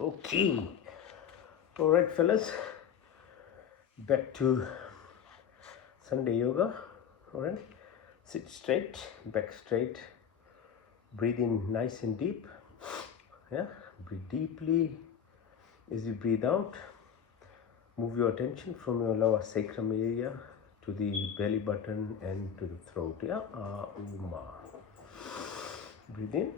Okay. All right, fellas. Back to Sunday yoga. All right. Sit straight, back straight. Breathe in nice and deep. Yeah. Breathe deeply. As you breathe out, move your attention from your lower sacrum area to the belly button and to the throat. Yeah. Uma. Breathe in.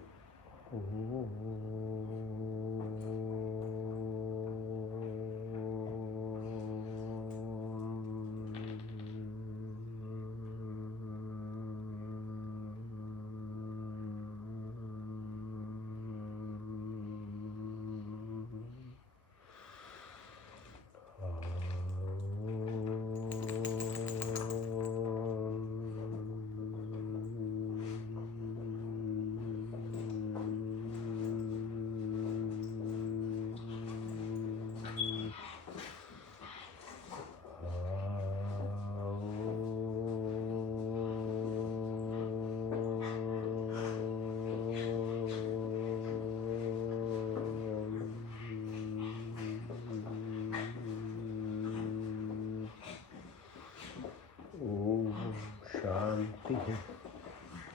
Shanti,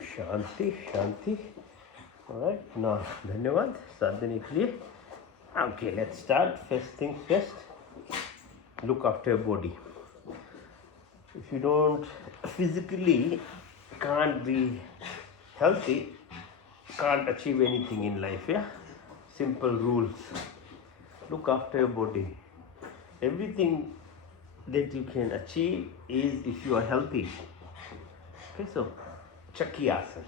Shanti, Shanti. All right, now, धन्यवाद साथ देने के लिए. Okay, let's start. First things first, look after your body. If you don't physically can't be healthy, can't achieve anything in life. Yeah, simple rules. Look after your body. Everything that you can achieve is if you are healthy. Okay, so Chakrasana,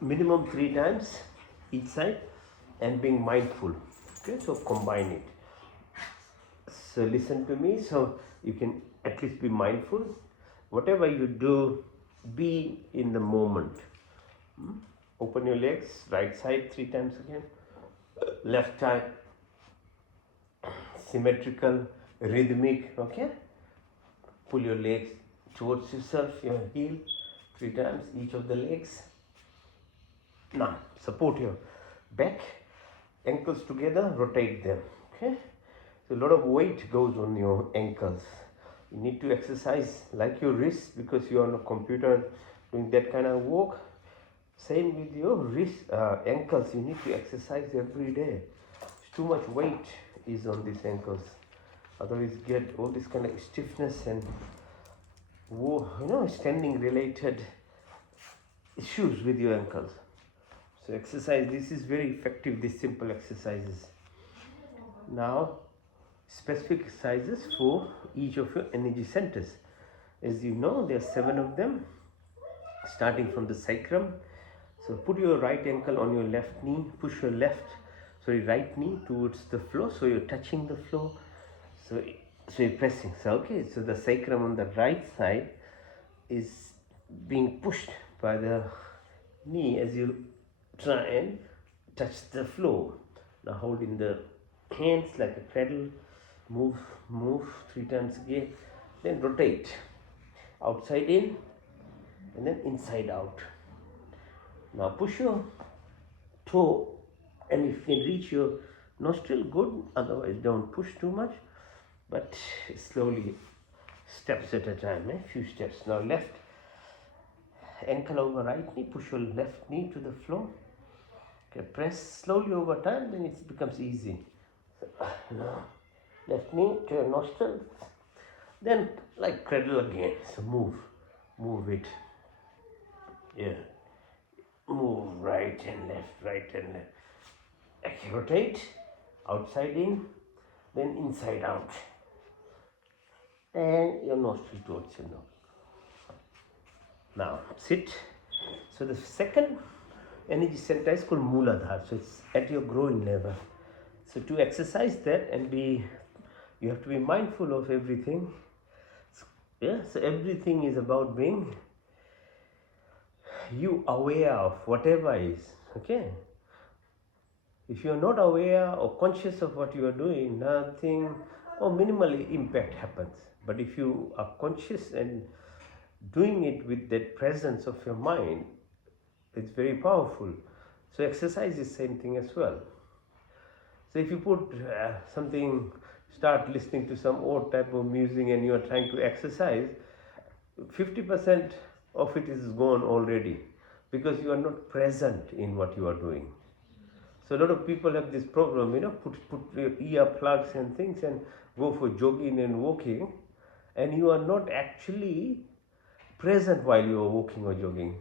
minimum 3 times each side, and being mindful. Okay, so combine it. So listen to me, so you can at least be mindful. Whatever you do, be in the moment. Open your legs, right side 3 times again, left side, symmetrical, rhythmic. Okay, pull your legs towards yourself, your heel 3 times each of the legs. Now support your back, ankles together, rotate them. Okay, so a lot of weight goes on your ankles. You need to exercise like your wrists, because you are on a computer doing that kind of work. Same with your wrist, ankles. You need to exercise every day. Too much weight is on these ankles. Otherwise, you get all this kind of stiffness and standing related issues with your ankles. So exercise, this is very effective, these simple exercises. Now, specific exercises for each of your energy centers. As you know, there are 7 of them, starting from the sacrum. So put your right ankle on your left knee, push your right knee towards the floor, so you're touching the floor. So you're pressing. So okay, so the sacrum on the right side is being pushed by the knee as you try and touch the floor. Now hold in the hands like a cradle, move 3 times again, then rotate, outside in and then inside out. Now push your toe, and if you can reach your nostril, good, otherwise don't push too much, but slowly, steps at a time, few steps. Now left ankle over right knee, push your left knee to the floor. Okay, press slowly over time, then it becomes easy. So, now left knee to your nostril, then like cradle again. So move it. Yeah, move right and left. Okay, rotate, outside in, then inside out, and your nostril towards your nose. Now sit. So the second energy center is called Mooladhara. So it's at your groin level. So to exercise that and you have to be mindful of everything. Yeah. So everything is about being you aware of whatever is. Okay. If you are not aware or conscious of what you are doing, nothing or minimally impact happens. But if you are conscious and doing it with that presence of your mind, it's very powerful. So exercise is same thing as well. So if you put something, start listening to some old type of music and you are trying to exercise, 50% of it is gone already because you are not present in what you are doing. So a lot of people have this problem, put your earplugs and things and go for jogging and walking, and you are not actually present while you are walking or jogging,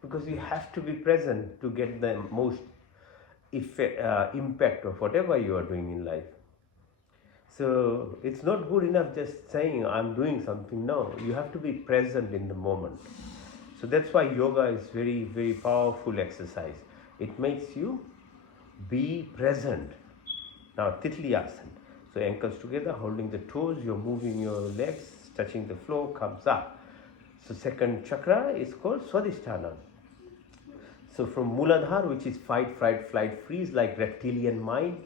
because you have to be present to get the most impact of whatever you are doing in life. So it's not good enough just saying I'm doing something. No, you have to be present in the moment. So that's why yoga is very, very powerful exercise. It makes you be present. Now Titli Asana. So ankles together, holding the toes, you're moving your legs, touching the floor, comes up. So second chakra is called Swadhisthana. So from Muladhara, which is fight, flight, freeze, like reptilian mind,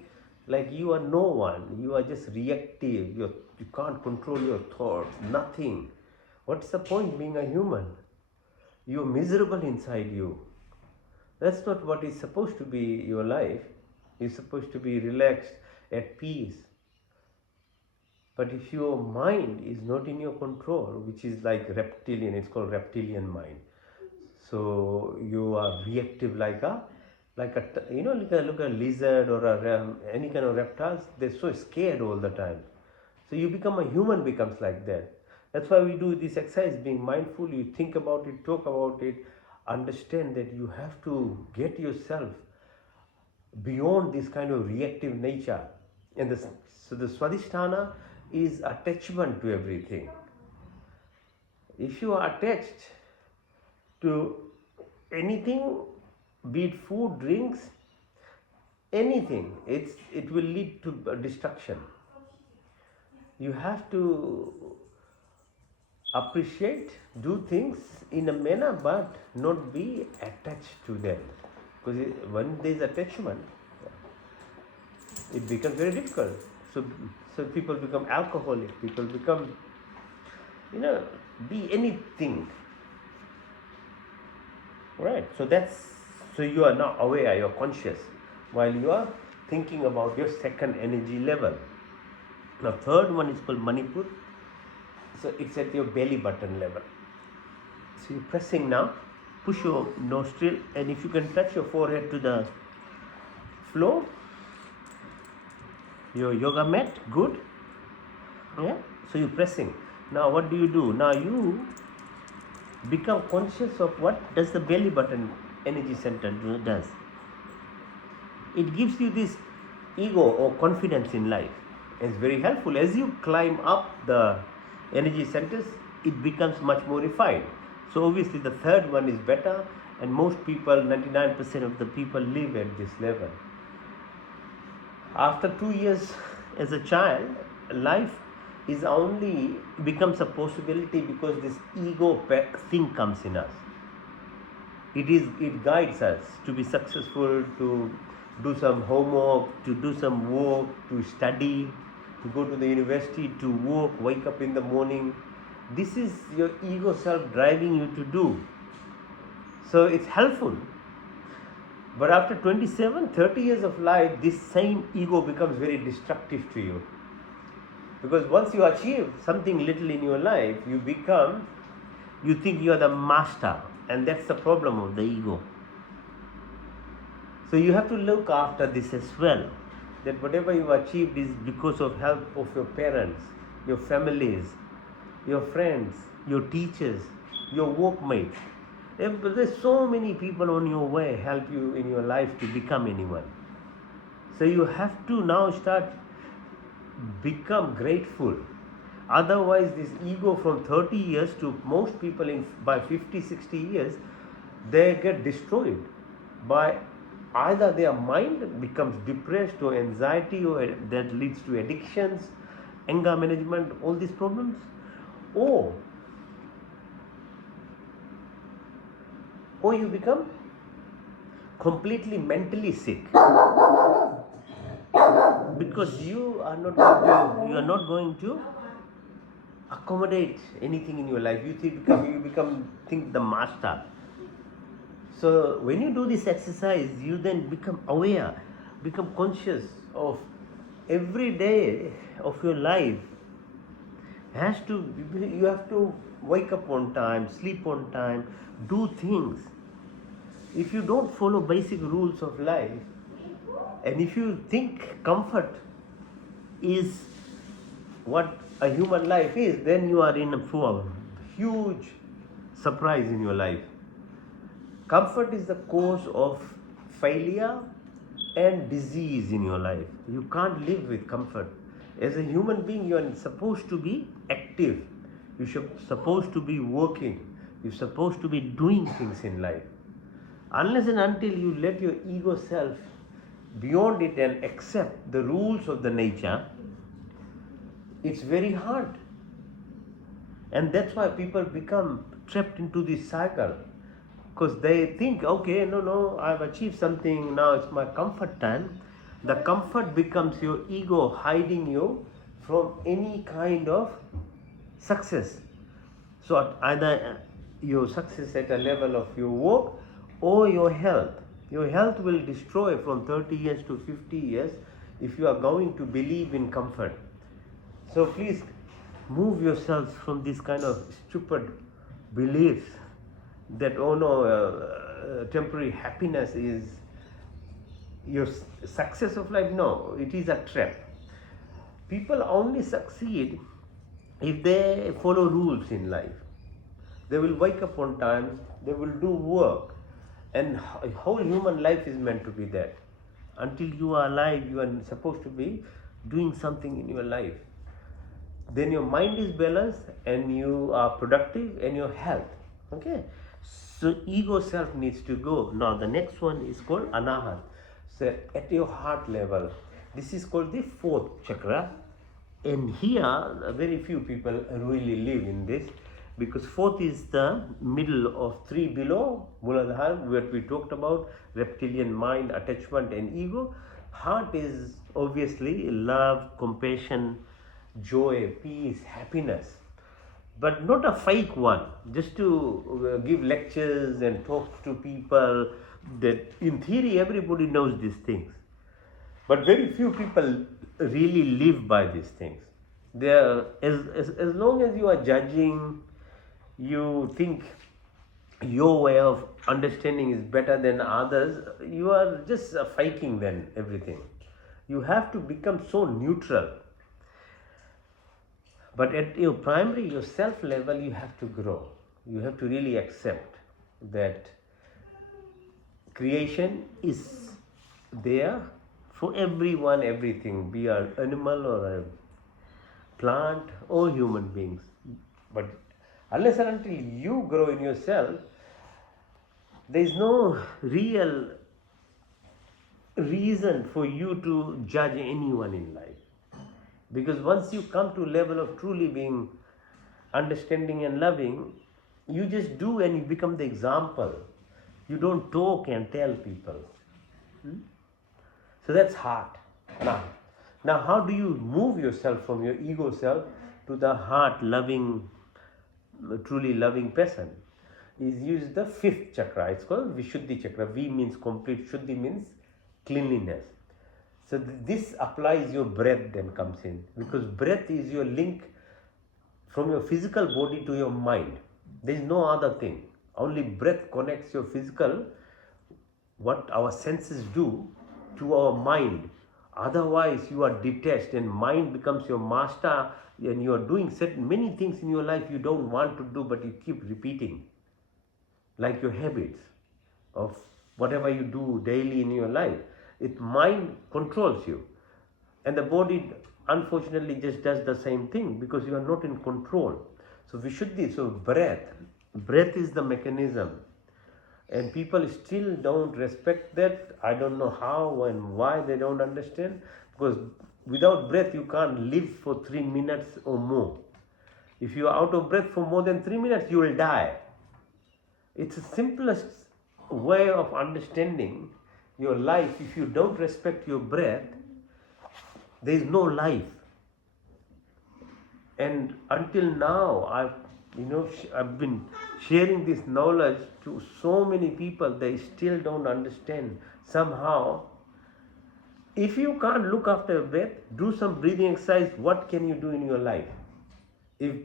like you are no one, you are just reactive, you can't control your thoughts, nothing. What's the point being a human? You're miserable inside you. That's not what is supposed to be your life. You're supposed to be relaxed, at peace. But if your mind is not in your control, which is like reptilian, it's called reptilian mind. So you are reactive like a look a lizard or any kind of reptiles. They're so scared all the time. So you become a human becomes like that. That's why we do this exercise, being mindful. You think about it, talk about it, understand that you have to get yourself beyond this kind of reactive nature. And so the Swadhisthana is attachment to everything. If you are attached to anything, be it food, drinks, anything, it will lead to destruction. You have to appreciate, do things in a manner, but not be attached to them. Because when there is attachment, it becomes very difficult. So people become alcoholic, people become, be anything. Right? So you are now aware, you are conscious, while you are thinking about your second energy level. Now third one is called Manipur. So it's at your belly button level. So you're pressing now, push your nostril, and if you can touch your forehead to the floor, your yoga mat, good. Yeah. So you're pressing. Now what do? Now you become conscious of what does the belly button energy center does. It gives you this ego or confidence in life. It's very helpful. As you climb up the energy centers, it becomes much more refined. So obviously the third one is better, and most people, 99% of the people, live at this level. After 2 years as a child, life is only becomes a possibility because this ego thing comes in us. It guides us to be successful, to do some homework, to do some work, to study, to go to the university, to work, wake up in the morning. This is your ego self driving you to do. So it's helpful. But after 27, 30 years of life, this same ego becomes very destructive to you. Because once you achieve something little in your life, you think you are the master, and that's the problem of the ego. So you have to look after this as well, that whatever you achieved is because of help of your parents, your families, your friends, your teachers, your workmates. There's so many people on your way help you in your life to become anyone. So you have to now start become grateful. Otherwise, this ego from 30 years to most people by 50, 60 years, they get destroyed by either their mind becomes depressed or anxiety, or that leads to addictions, anger management, all these problems, or you become completely mentally sick because you are not going to accommodate anything in your life. You think the master. So when you do this exercise, you then become aware. become conscious of every day of your life has to, you have to wake up on time, sleep on time, do things. If you don't follow basic rules of life, and if you think comfort is what a human life is, then you are in for a huge surprise in your life. Comfort is the cause of failure and disease in your life. You can't live with comfort. As a human being, you are supposed to be active. You're supposed to be working. You're supposed to be doing things in life. Unless and until you let your ego self beyond it and accept the rules of the nature, it's very hard. And that's why people become trapped into this cycle. Because they think, okay, no, I've achieved something, now it's my comfort time. The comfort becomes your ego hiding you from any kind of success. So either your success at a level of your work or your health. Your health will destroy from 30 years to 50 years if you are going to believe in comfort. So please move yourselves from this kind of stupid beliefs that, oh no, temporary happiness is your success of life. No, it is a trap. People only succeed if they follow rules in life. They will wake up on time, they will do work, and whole human life is meant to be that. Until you are alive, you are supposed to be doing something in your life. Then your mind is balanced and you are productive, and your health. Okay, so ego self needs to go. Now the next one is called anahat. So at your heart level, this is called the fourth chakra, and here very few people really live in this, because fourth is the middle of three below Muladhara, what we talked about: reptilian mind, attachment, and ego. Heart is obviously love, compassion, joy, peace, happiness, but not a fake one, just to give lectures and talk to people. That in theory everybody knows these things, but very few people really live by these things. They are, as long as you are judging, you think your way of understanding is better than others, you are just faking then everything. You have to become so neutral. But at your primary, your self level, you have to grow. You have to really accept that creation is there for everyone, everything, be an animal or a plant or human beings. But unless and until you grow in yourself, there is no real reason for you to judge anyone in life. Because once you come to a level of truly being understanding and loving, you just do and you become the example. You don't talk and tell people. So that's heart. Now how do you move yourself from your ego self to the heart loving, truly loving person? Is use the fifth chakra. It's called Vishuddhi chakra. V means complete, Shuddhi means cleanliness. So this applies your breath, then comes in, because breath is your link from your physical body to your mind. There is no other thing. Only breath connects your physical, what our senses do, to our mind. Otherwise you are detached and mind becomes your master, and you are doing many things in your life you don't want to do, but you keep repeating, like your habits of whatever you do daily in your life. Mind controls you, and the body unfortunately just does the same thing because you are not in control. So Vishuddhi, so breath is the mechanism, and people still don't respect that. I don't know how and why they don't understand, because without breath you can't live for 3 minutes or more. If you are out of breath for more than 3 minutes, you will die. It's the simplest way of understanding your life. If you don't respect your breath, there is no life. And until now, I've been sharing this knowledge to so many people. They still don't understand. Somehow if you can't look after your breath, do some breathing exercise. What can you do in your life? If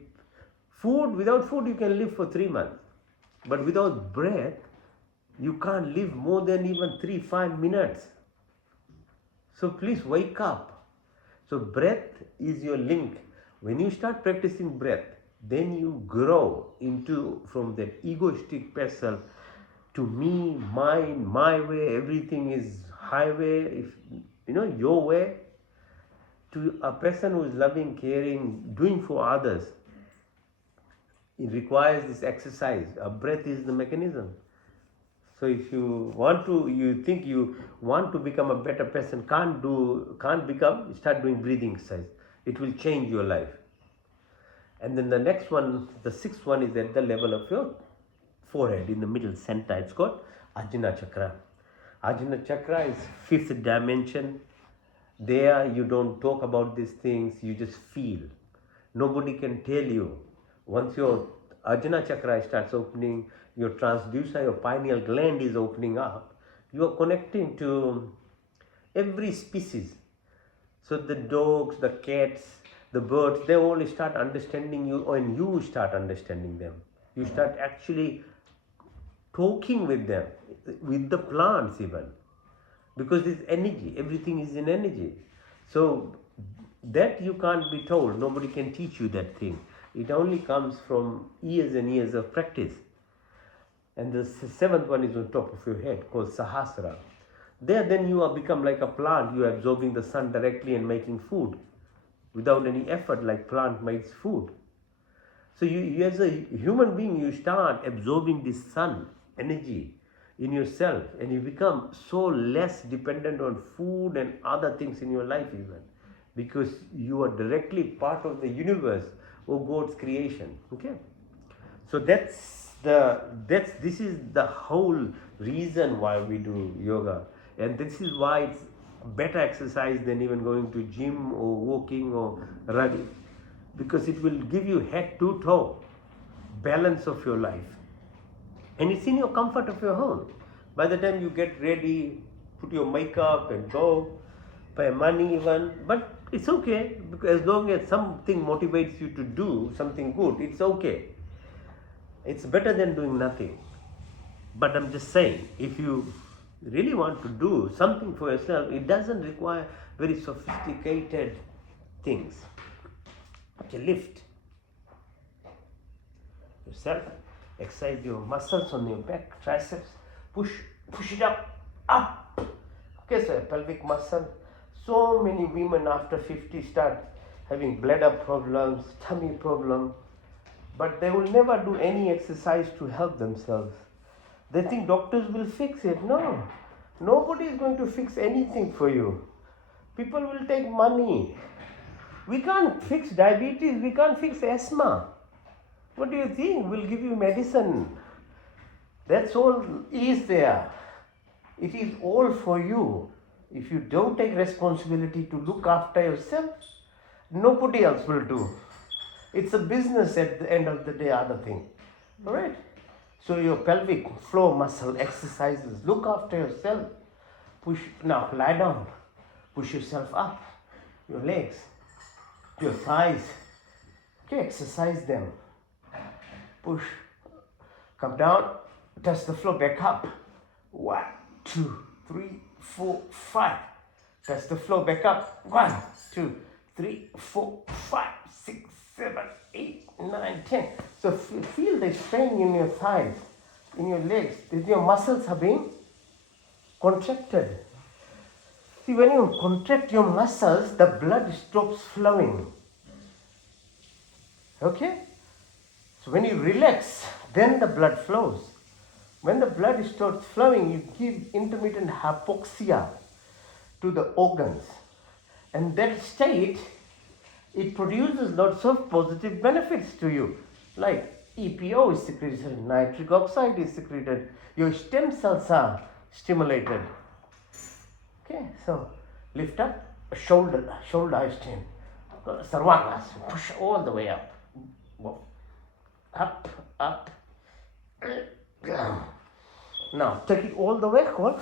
without food, you can live for 3 months. But without breath, you can't live more than even 3-5 minutes. So please wake up. So breath is your link. When you start practicing breath, then you grow into from that egoistic person to me, mine, my way, everything is highway, if your way, to a person who is loving, caring, doing for others. It requires this exercise. A breath is the mechanism. So if you think you want to become a better person, can't become, start doing breathing exercise. It will change your life. And then the next one, the sixth one, is at the level of your forehead, in the middle center. It's called Ajna Chakra. Ajna Chakra is fifth dimension. There you don't talk about these things, you just feel. Nobody can tell you. Once your Ajna Chakra starts opening, your transducer, your pineal gland is opening up, you are connecting to every species. So the dogs, the cats, the birds, they all start understanding you, and you start understanding them. You start actually talking with them, with the plants even. Because it's energy, everything is in energy. So that you can't be told, nobody can teach you that thing. It only comes from years and years of practice. And the seventh one is on top of your head, called Sahasrara. There then you are become like a plant, you are absorbing the sun directly and making food without any effort, like plant makes food. So you as a human being, you start absorbing this sun energy in yourself, and you become so less dependent on food and other things in your life even, because you are directly part of the universe or God's creation. Okay, so this is the whole reason why we do yoga, and this is why it's better exercise than even going to gym or walking or running, because it will give you head to toe balance of your life. And it's in your comfort of your home. By the time you get ready, put your makeup and go, pay money even, but it's okay, because as long as something motivates you to do something good, it's okay. It's better than doing nothing. But I'm just saying, if you really want to do something for yourself, it doesn't require very sophisticated things. Okay, lift yourself, exercise your muscles on your back, triceps, push it up. Okay, so a pelvic muscle. So many women after 50 start having bladder problems, tummy problem, but they will never do any exercise to help themselves. They think doctors will fix it. No, nobody is going to fix anything for you. People will take money. We can't fix diabetes, we can't fix asthma. What do you think? We'll give you medicine. That's all is there. It is all for you. If you don't take responsibility to look after yourself, nobody else will do. It's a business at the end of the day, other thing. Alright? So your pelvic floor muscle exercises. Look after yourself. Now lie down. Push yourself up. Your legs. Your thighs. Okay, exercise them. Push. Come down. Touch the floor. Back up. 1, 2, 3, 4, 5. Touch the floor. Back up. 1, 2, 3, 4, 5, 6, 7, 8, 9, 10. So feel the strain in your thighs, in your legs. Your muscles are being contracted. See, when you contract your muscles, the blood stops flowing. Okay? So when you relax, then the blood flows. When the blood starts flowing, you give intermittent hypoxia to the organs. And that state, it produces lots of positive benefits to you. Like EPO is secreted, nitric oxide is secreted, your stem cells are stimulated. Okay, so lift up, shoulder strain, Sarvangasana, push all the way up. Up. Now take it all the way, called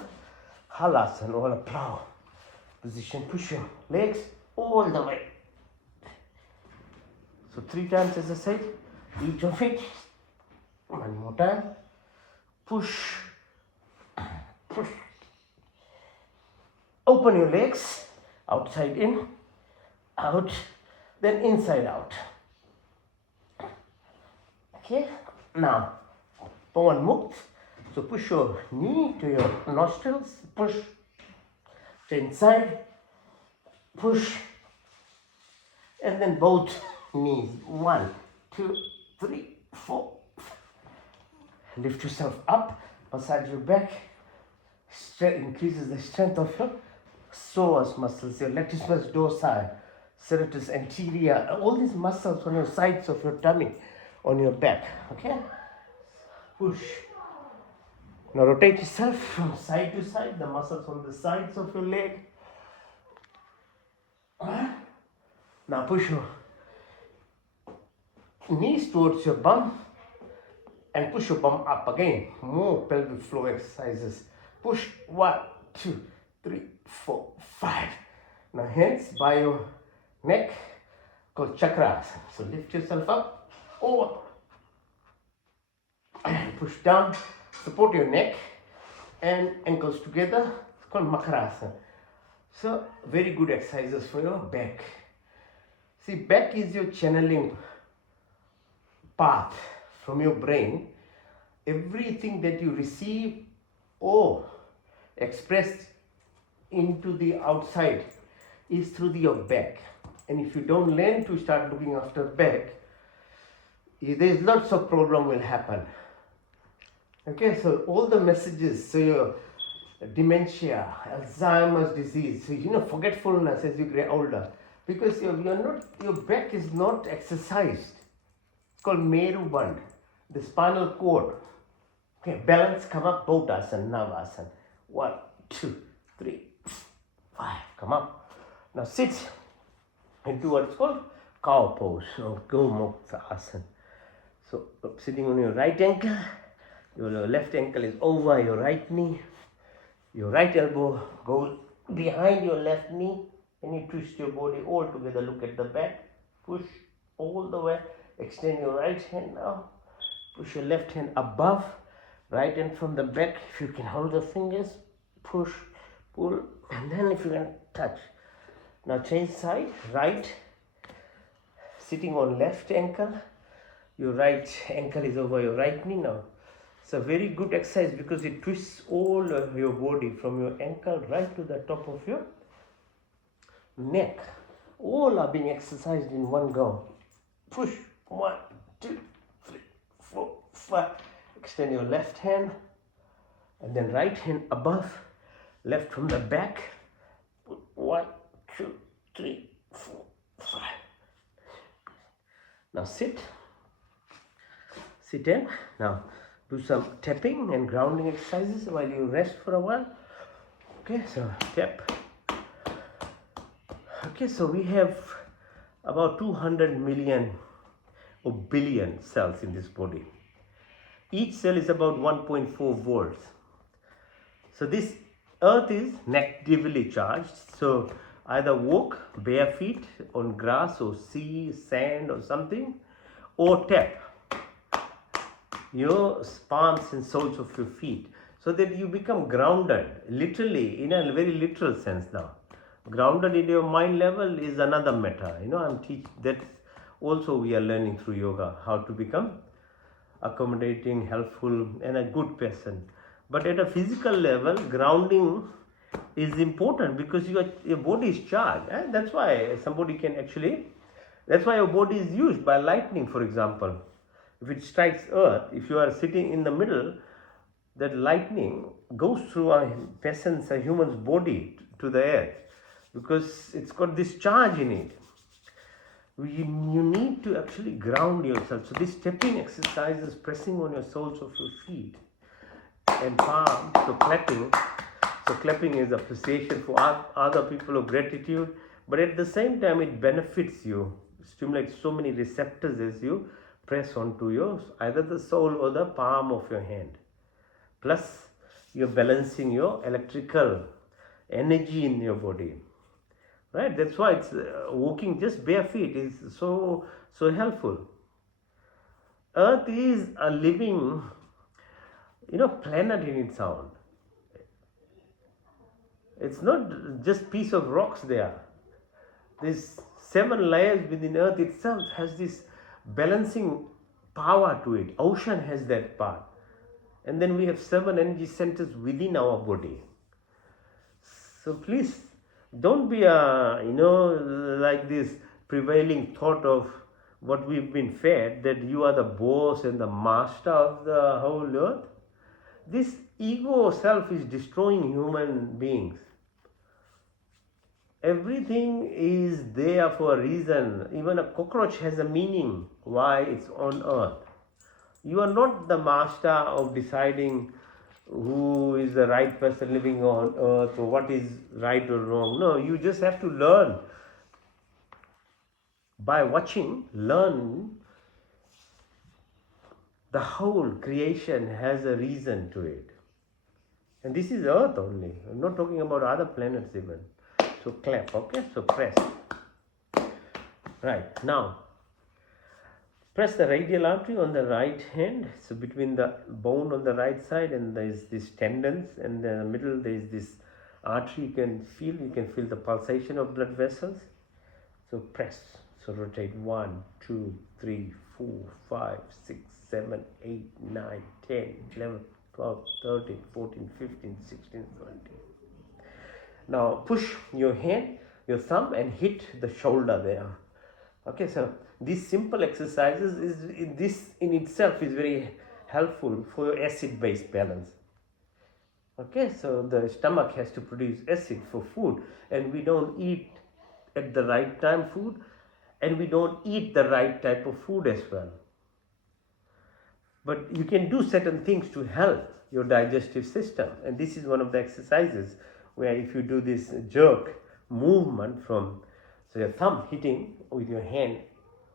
Halasana or a plow. position. Push your legs all the way. So 3 times exercise, each of it. One more time. Push, push. Open your legs, outside in, out, then inside out. Okay, now, Pawan Mukht. So push your knee to your nostrils, push to inside, push, and then both knees. 1, 2, 3, 4. Lift yourself up, massage your back, increases the strength of your psoas muscles, your latissimus dorsi, serratus anterior, all these muscles on your sides of your tummy, on your back. Okay? Push. Now rotate yourself from side to side, the muscles on the sides of your leg. Now push your knees towards your bum and push your bum up again. More pelvic floor exercises. Push 1, 2, 3, 4, 5. Now hands by your neck, called chakras. So lift yourself up, over, and push down. Support your neck and ankles together. It's called Makarasana. So very good exercises for your back. See, back is your channeling path from your brain. Everything that you receive or express into the outside is through your back. And if you don't learn to start looking after back, there's lots of problem will happen. Okay, so all the messages, so your dementia, Alzheimer's disease, so forgetfulness as you get older, because your back is not exercised. It's called Meru Band, the spinal cord. Okay, balance, come up, Bhotasana, Navasana. 1, 2, 3, 5, come up. Now sit into what's called cow pose or Gomukha Asana. So sitting on your right ankle, your left ankle is over your right knee, your right elbow goes behind your left knee, and you twist your body all together. Look at the back, push all the way, extend your right hand now, push your left hand above, right hand from the back. If you can hold the fingers, push, pull, and then if you can touch. Now change side, right, sitting on left ankle, your right ankle is over your right knee now. It's a very good exercise because it twists all of your body from your ankle right to the top of your neck. All are being exercised in one go. Push. 1, 2, 3, 4, 5. Extend your left hand and then right hand above, left from the back. 1, 2, 3, 4, 5. Now sit in. Now do some tapping and grounding exercises while you rest for a while. Okay, so tap. Okay, so we have about 200 million or billion cells in this body. Each cell is about 1.4 volts. So this earth is negatively charged. So either walk bare feet on grass or sea, sand or something, or tap your palms and soles of your feet so that you become grounded, literally, in a very literal sense now. Grounded in your mind level is another matter. I'm teaching that also we are learning through yoga, how to become accommodating, helpful, and a good person. But at a physical level, grounding is important because your body is charged. That's why somebody can actually, that's why your body is used by lightning, for example. If it strikes earth, if you are sitting in the middle, that lightning goes through a human's body to the earth because it's got this charge in it. You need to actually ground yourself. So this stepping exercise is pressing on your soles of your feet and palms. So clapping is appreciation for other people of gratitude, but at the same time it benefits you, stimulates so many receptors as you press onto either the sole or the palm of your hand. Plus you're balancing your electrical energy in your body. right? That's why it's walking just bare feet is so helpful. Earth is a living, planet in its own. It's not just piece of rocks there. These 7 layers within Earth itself has this balancing power to it. Ocean has that part. And then we have 7 energy centers within our body. So please don't be like this prevailing thought of what we've been fed, that you are the boss and the master of the whole earth. This ego self is destroying human beings. Everything is there for a reason. Even a cockroach has a meaning why it's on earth. You are not the master of deciding who is the right person living on earth or what is right or wrong. No, you just have to learn. By watching, learn. The whole creation has a reason to it. And this is earth only. I'm not talking about other planets even. So clap, okay? So press. Right, now press the radial artery on the right hand. So between the bone on the right side and there is this tendons, and in the middle there is this artery. You can feel the pulsation of blood vessels. So press. So rotate 1, 2, 3, 4, 5, 6, 7, 8, 9, 10, 11, 12, 13, 14, 15, 16, 17. Now push your hand, your thumb, and hit the shoulder there. Okay, so these simple exercises this in itself is very helpful for your acid-base balance. Okay, so the stomach has to produce acid for food, and we don't eat at the right time food, and we don't eat the right type of food as well. But you can do certain things to help your digestive system, and this is one of the exercises where if you do this jerk movement from, so your thumb hitting with your hand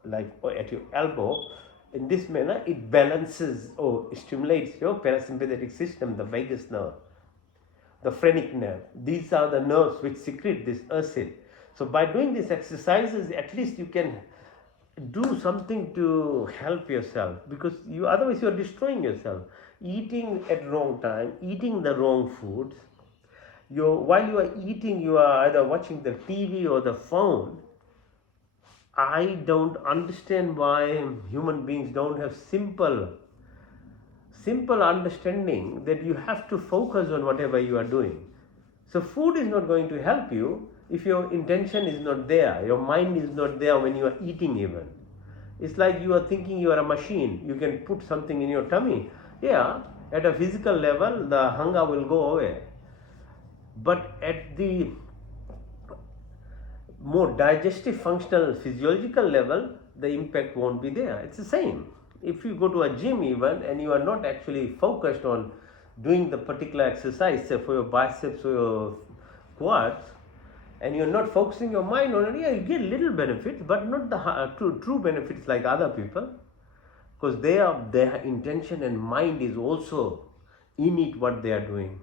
like at your elbow, in this manner it balances or stimulates your parasympathetic system, the vagus nerve, the phrenic nerve. These are the nerves which secrete this acid. So by doing these exercises, at least you can do something to help yourself, because otherwise you are destroying yourself. Eating at wrong time, eating the wrong foods. While you are eating, you are either watching the TV or the phone. I don't understand why human beings don't have simple understanding that you have to focus on whatever you are doing. So food is not going to help you if your intention is not there, your mind is not there when you are eating even. It's like you are thinking you are a machine. You can put something in your tummy. Yeah, at a physical level, the hunger will go away. But at the more digestive, functional, physiological level, the impact won't be there. It's the same. If you go to a gym even and you are not actually focused on doing the particular exercise, say for your biceps or your quads, and you're not focusing your mind on it, yeah, you get little benefits, but not the true benefits like other people, because their intention and mind is also in it what they are doing.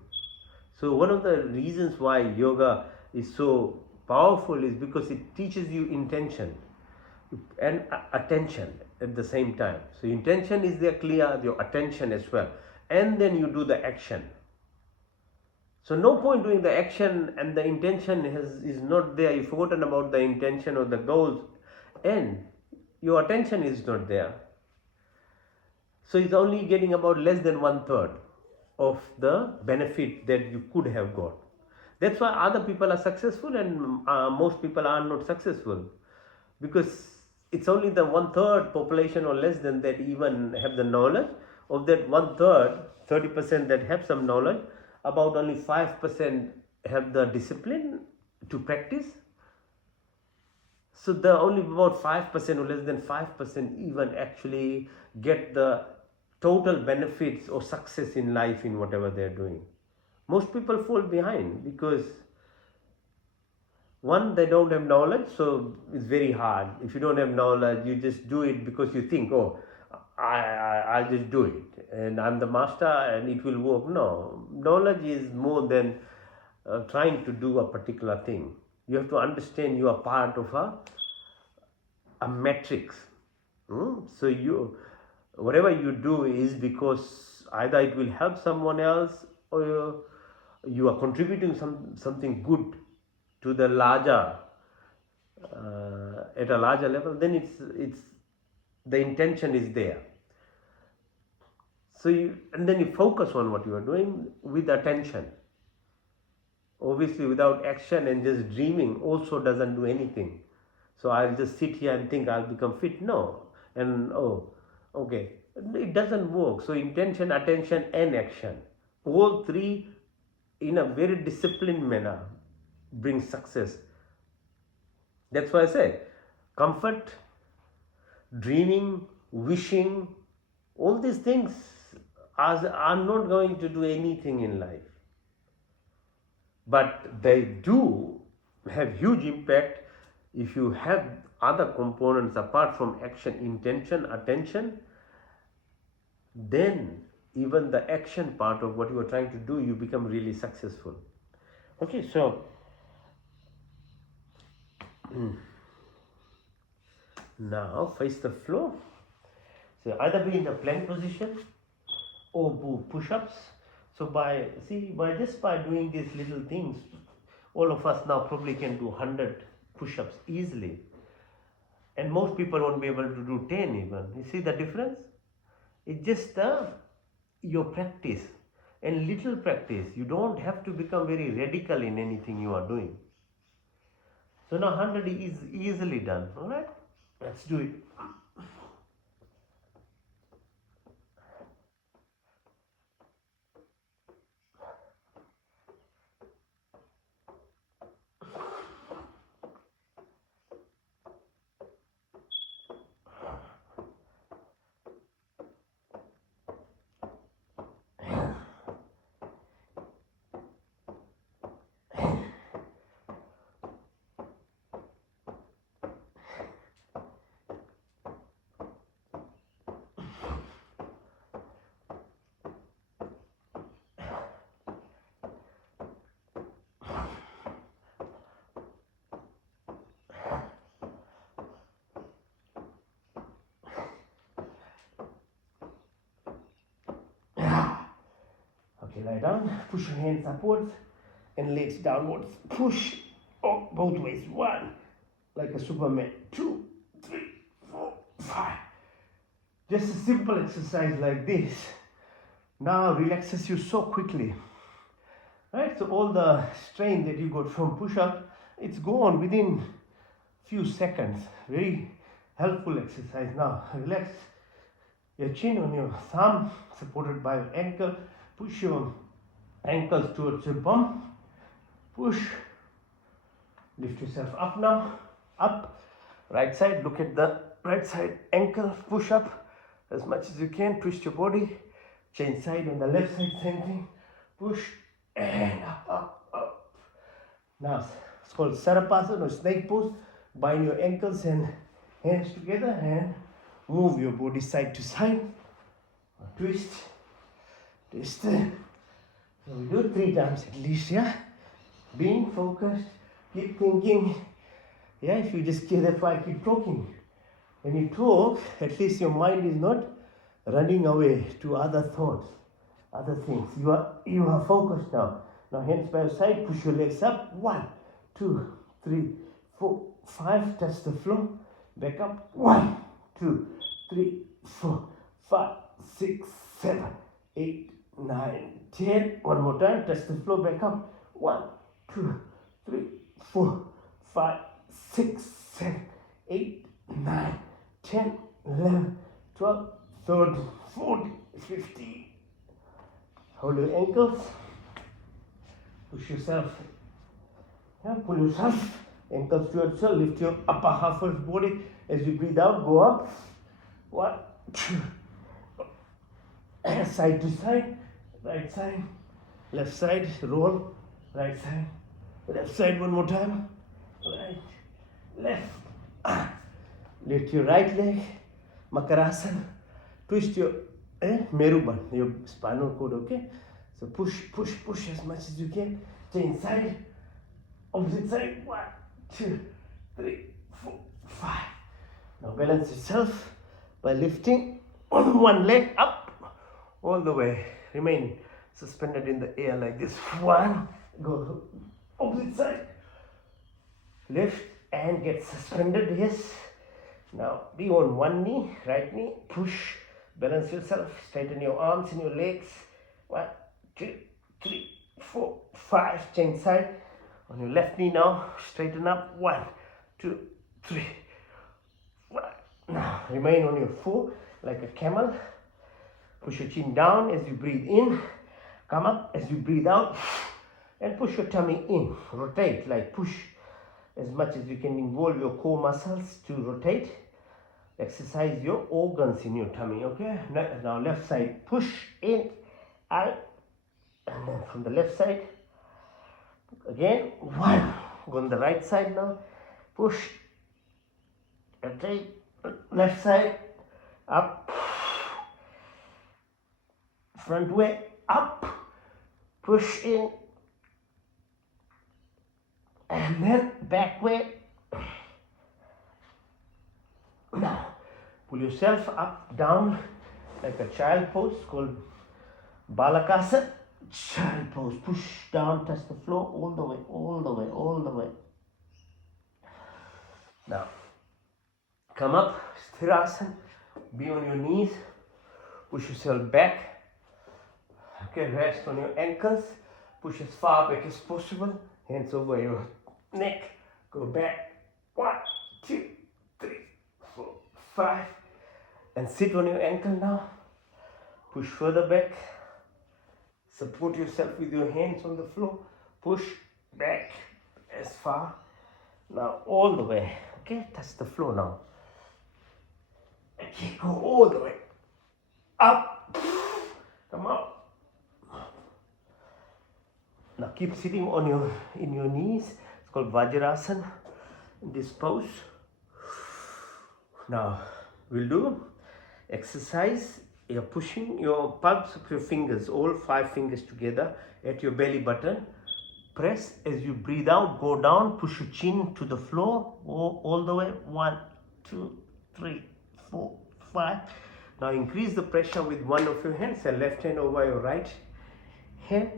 So one of the reasons why yoga is so powerful is because it teaches you intention and attention at the same time. So intention is there clear, your attention as well, and then you do the action. So no point doing the action and the intention is not there. You've forgotten about the intention or the goals, and your attention is not there. So it's only getting about less than 1/3 of the benefit that you could have got. That's why other people are successful and most people are not successful, because it's only the 1/3 population or less than that even have the knowledge. Of that 1/3, 30% that have some knowledge, about only 5% have the discipline to practice. So the only about 5% or less than 5% even actually get the total benefits or success in life in whatever they are doing. Most people fall behind because one, they don't have knowledge, so it's very hard. If you don't have knowledge, you just do it because you think, oh, I'll just do it and I'm the master and it will work. No, knowledge is more than trying to do a particular thing. You have to understand you are part of a matrix. So whatever you do is because either it will help someone else, or you are contributing something good to the larger, at a larger level. Then it's the intention is there. So and then you focus on what you are doing with attention. Obviously, without action and just dreaming also doesn't do anything. So I'll just sit here and think I'll become fit. No. And okay. It doesn't work. So intention, attention, and action, all three in a very disciplined manner, bring success. That's why I say comfort, dreaming, wishing, all these things are not going to do anything in life. But they do have huge impact if you have other components apart from action, intention, attention. Then even the action part of what you are trying to do, you become really successful. Okay, so now face the floor. So either be in the plank position or do push-ups. So by doing these little things, all of us now probably can do 100 push-ups easily, and most people won't be able to do 10 even. You see the difference? It's just your practice and little practice. You don't have to become very radical in anything you are doing. So now 100 is easily done. All right, let's do it. Okay, lie down, push your hands upwards and legs downwards. Push both ways. 1, like a Superman. 2, 3, 4, 5. Just a simple exercise like this now relaxes you so quickly. Right? So all the strain that you got from push-up, it's gone within few seconds. Very helpful exercise. Now relax your chin on your thumb, supported by your ankle. Push your ankles towards your bum. Push. Lift yourself up now. Up. Right side. Look at the right side ankle. Push up as much as you can. Twist your body. Change side on the left side. Same thing. Push and up, up, up. Now it's called Sarapasana or snake pose. Bind your ankles and hands together and move your body side to side. Twist. Twist. So we do it 3 times at least, yeah? Being focused, keep thinking. Yeah, if you just that's why I keep talking. When you talk, at least your mind is not running away to other thoughts, other things. You are focused now. Now hands by your side, push your legs up. 1, 2, 3, 4, 5. Touch the floor. Back up. 1, 2, 3, 4, 5, 6, 7, 8, 9, 10. One more time. Touch the floor. Back up. 1, 2, 3, 4, 5, 6, 7, 8, 9, 10, 11, 12, 13, 14, 15. Hold your ankles. Push yourself. Yeah, pull yourself. Ankles to yourself. Lift your upper half of your body. As you breathe out, go up. 1, 2. Side to side. Right side. Left side. Roll. Right side. Left side one more time. Right. Left. Lift your right leg. Makarasana. Twist your Meruban, your spinal cord, okay? So push, push, push as much as you can. Change side. opposite side, 1, 2, 3, 4, 5. Now balance yourself by lifting on one leg up all the way. Remain suspended in the air like this. 1, go opposite side, lift and get suspended. Yes. Now be on one knee, right knee, push, balance yourself, straighten your arms and your legs. 1, 2, 3, 4, 5. Change side. On your left knee now, straighten up. 1, 2, 3, 4. Now remain on your 4 like a camel. Push your chin down as you breathe in. Come up as you breathe out. And push your tummy in. Rotate, like push as much as you can. Involve your core muscles to rotate. Exercise your organs in your tummy, okay? Now left side, push in, out. And then from the left side, again, 1. Go on the right side now. Push, rotate, left side, up. Front way, up. Push in. And then back way. Now, pull yourself up, down, like a child pose called Balakasana. Child pose. Push down, touch the floor, all the way, all the way, all the way. Now, come up, Sthirasana. Be on your knees. Push yourself back. Okay, rest on your ankles. Push as far back as possible. Hands over your neck. Go back. 1, 2, 3, 4, 5. And sit on your ankle now. Push further back. Support yourself with your hands on the floor. Push back as far. Now all the way. Okay, touch the floor now. Okay, go all the way. Up. Come up. Now keep sitting on in your knees. It's called Vajrasana. In this pose. Now we'll do exercise. You're pushing your palms of your fingers, all 5 fingers together at your belly button. Press as you breathe out. Go down. Push your chin to the floor. Go all the way. 1, 2, 3, 4, 5. Now increase the pressure with one of your hands. The left hand over your right hand.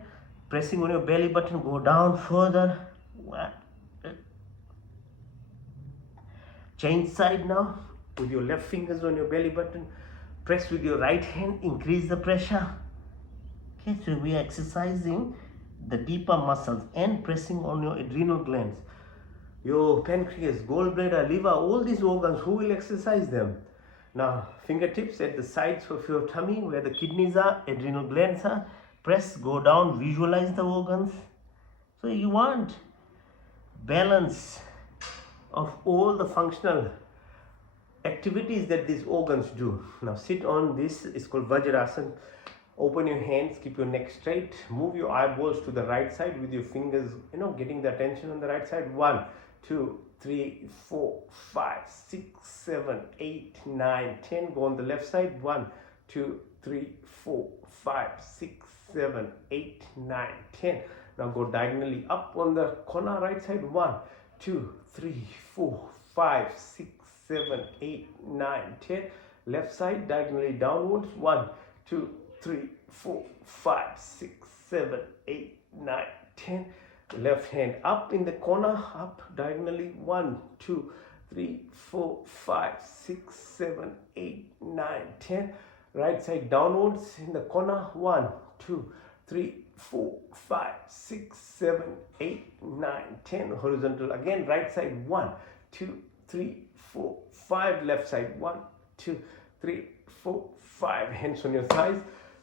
Pressing on your belly button, go down further. 1. Change side now. With your left fingers on your belly button. Press with your right hand. Increase the pressure. Okay, so we are exercising the deeper muscles and pressing on your adrenal glands. Your pancreas, gallbladder, liver, all these organs, who will exercise them? Now, fingertips at the sides of your tummy where the kidneys are, adrenal glands are. Press, go down, visualize the organs. So you want balance of all the functional activities that these organs do. Now sit on this, it's called Vajrasana. Open your hands, keep your neck straight. Move your eyeballs to the right side with your fingers, getting the attention on the right side. 1, 2, 3, 4, 5, 6, 7, 8, 9, 10. Go on the left side. 1, 2, 3, 4, 5, 6, 7, 8, 9, 10. Now go diagonally up on the corner right side. 1, 2, 3, 4, 5, 6, 7, 8, 9, 10. Left side diagonally downwards. 1, 2, 3, 4, 5, 6, 7, 8, 9, 10. Left hand up in the corner, up diagonally. 1, 2, 3, 4, 5, 6, 7, 8, 9, 10. Right side downwards in the corner. 1, 2, 3, 4, 5, 6, 7, 8, 9, 10. Horizontal again. Right side. 1, 2, 3, 4, 5. Left side. 1, 2, 3, 4, 5. Hands on your thighs.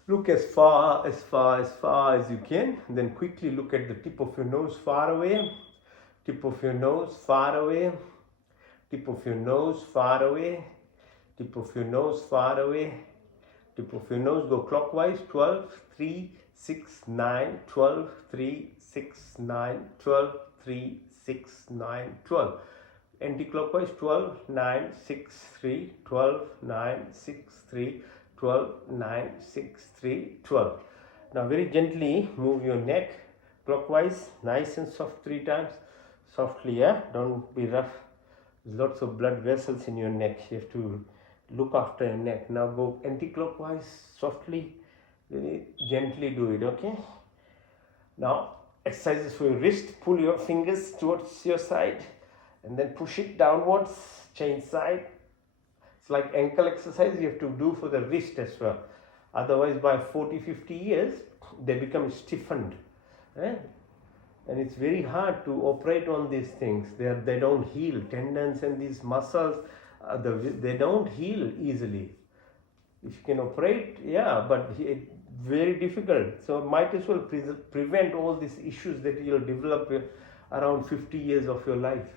Look as far as you can. Then quickly look at the tip of your nose far away. Tip of your nose far away. Tip of your nose far away. Tip of your nose far away. Tip of your nose go clockwise. 12, 3, 6, 9, 12, 3, 6, 9, 12, 3, 6, 9, 12. Anti-clockwise. 12, 9, 6, 3, 12, 9, 6, 3, 12, 9, 6, 3, 12. Now very gently move your neck clockwise, nice and soft 3 times. Softly, yeah? Don't be rough. There's lots of blood vessels in your neck. You have to look after your neck. Now go anti-clockwise, softly, really gently do it, okay? Now, exercises for your wrist. Pull your fingers towards your side and then push it downwards, change side. It's like ankle exercise you have to do for the wrist as well. Otherwise, by 40, 50 years, they become stiffened. Eh? And it's very hard to operate on these things. They don't heal. Tendons and these muscles, they don't heal easily. If you can operate, yeah, but very difficult. So might as well prevent all these issues that you'll develop around 50 years of your life.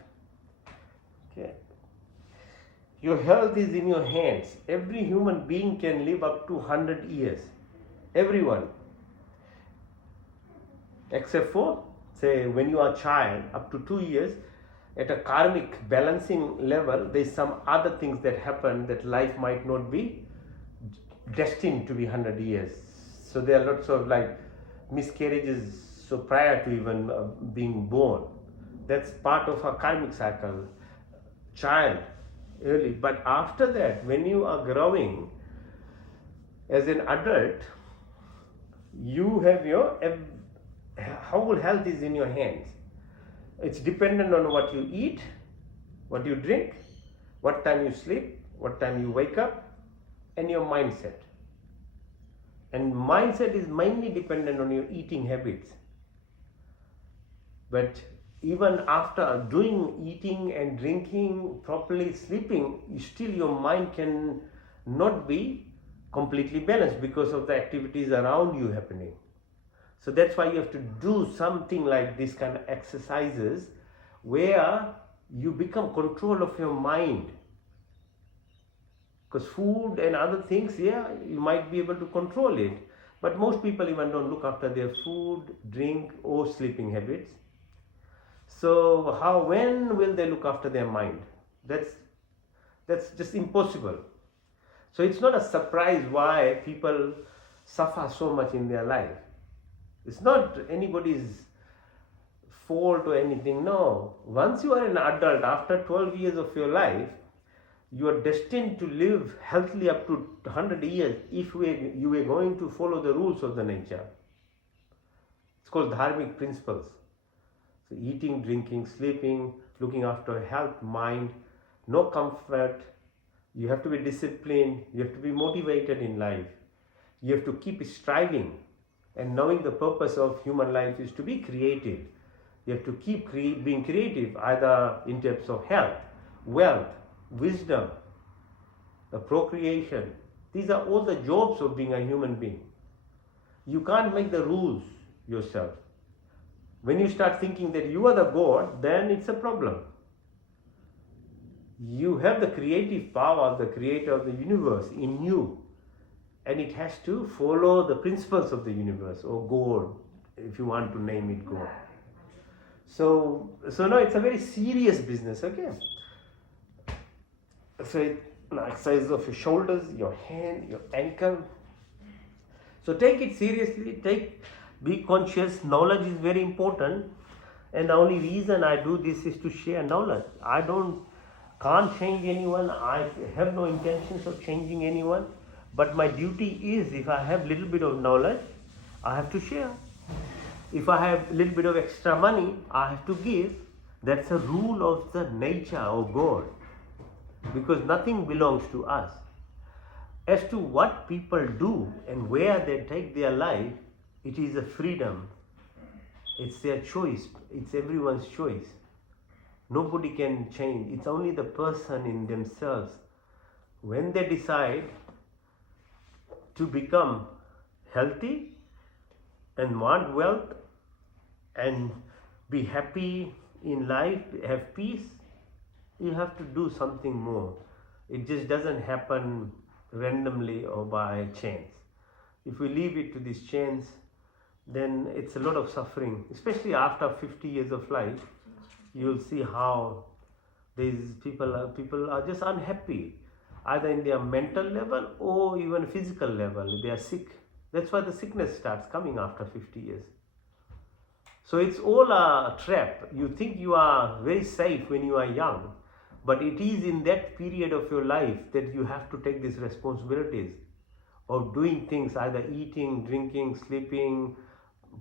Okay. Your health is in your hands. Every human being can live up to 100 years. Everyone. Except for, say, when you are a child, up to 2 years, at a karmic balancing level, there's some other things that happen that life might not be destined to be 100 years. So there are lots of like miscarriages so prior to even being born. That's part of a karmic cycle. Child, early. But after that, when you are growing as an adult, you have your whole health is in your hands. It's dependent on what you eat, what you drink, what time you sleep, what time you wake up, and your mindset. And mindset is mainly dependent on your eating habits. But even after doing eating and drinking, properly sleeping, still your mind can not be completely balanced because of the activities around you happening. So that's why you have to do something like this kind of exercises where you become control of your mind. Because food and other things, yeah, you might be able to control it. But most people even don't look after their food, drink, or sleeping habits. So when will they look after their mind? That's just impossible. So it's not a surprise why people suffer so much in their life. It's not anybody's fault or anything. No. Once you are an adult, after 12 years of your life, you are destined to live healthily up to 100 years if you were going to follow the rules of the nature. It's called dharmic principles. So eating, drinking, sleeping, looking after health, mind, no comfort. You have to be disciplined. You have to be motivated in life. You have to keep striving. And knowing the purpose of human life is to be creative. You have to keep being creative, either in terms of health, wealth, wisdom, the procreation. These are all the jobs of being a human being. You can't make the rules yourself. When you start thinking that you are the God, then it's a problem. You have the creative power, the creator of the universe in you. And it has to follow the principles of the universe, or God, if you want to name it God. So no, it's a very serious business, okay? So exercise of your shoulders, your hand, your ankle. So take it seriously, be conscious. Knowledge is very important. And the only reason I do this is to share knowledge. I can't change anyone. I have no intentions of changing anyone. But my duty is, if I have little bit of knowledge, I have to share. If I have little bit of extra money, I have to give. That's a rule of the nature of God. Because nothing belongs to us. As to what people do and where they take their life, it is a freedom. It's their choice. It's everyone's choice. Nobody can change. It's only the person in themselves. When they decide to become healthy and want wealth and be happy in life, have peace, you have to do something more. It just doesn't happen randomly or by chance. If we leave it to these chance, then it's a lot of suffering, especially after 50 years of life. You'll see how these people are just unhappy, either in their mental level or even physical level. They are sick. That's why the sickness starts coming after 50 years. So it's all a trap. You think you are very safe when you are young, but it is in that period of your life that you have to take these responsibilities of doing things, either eating, drinking, sleeping,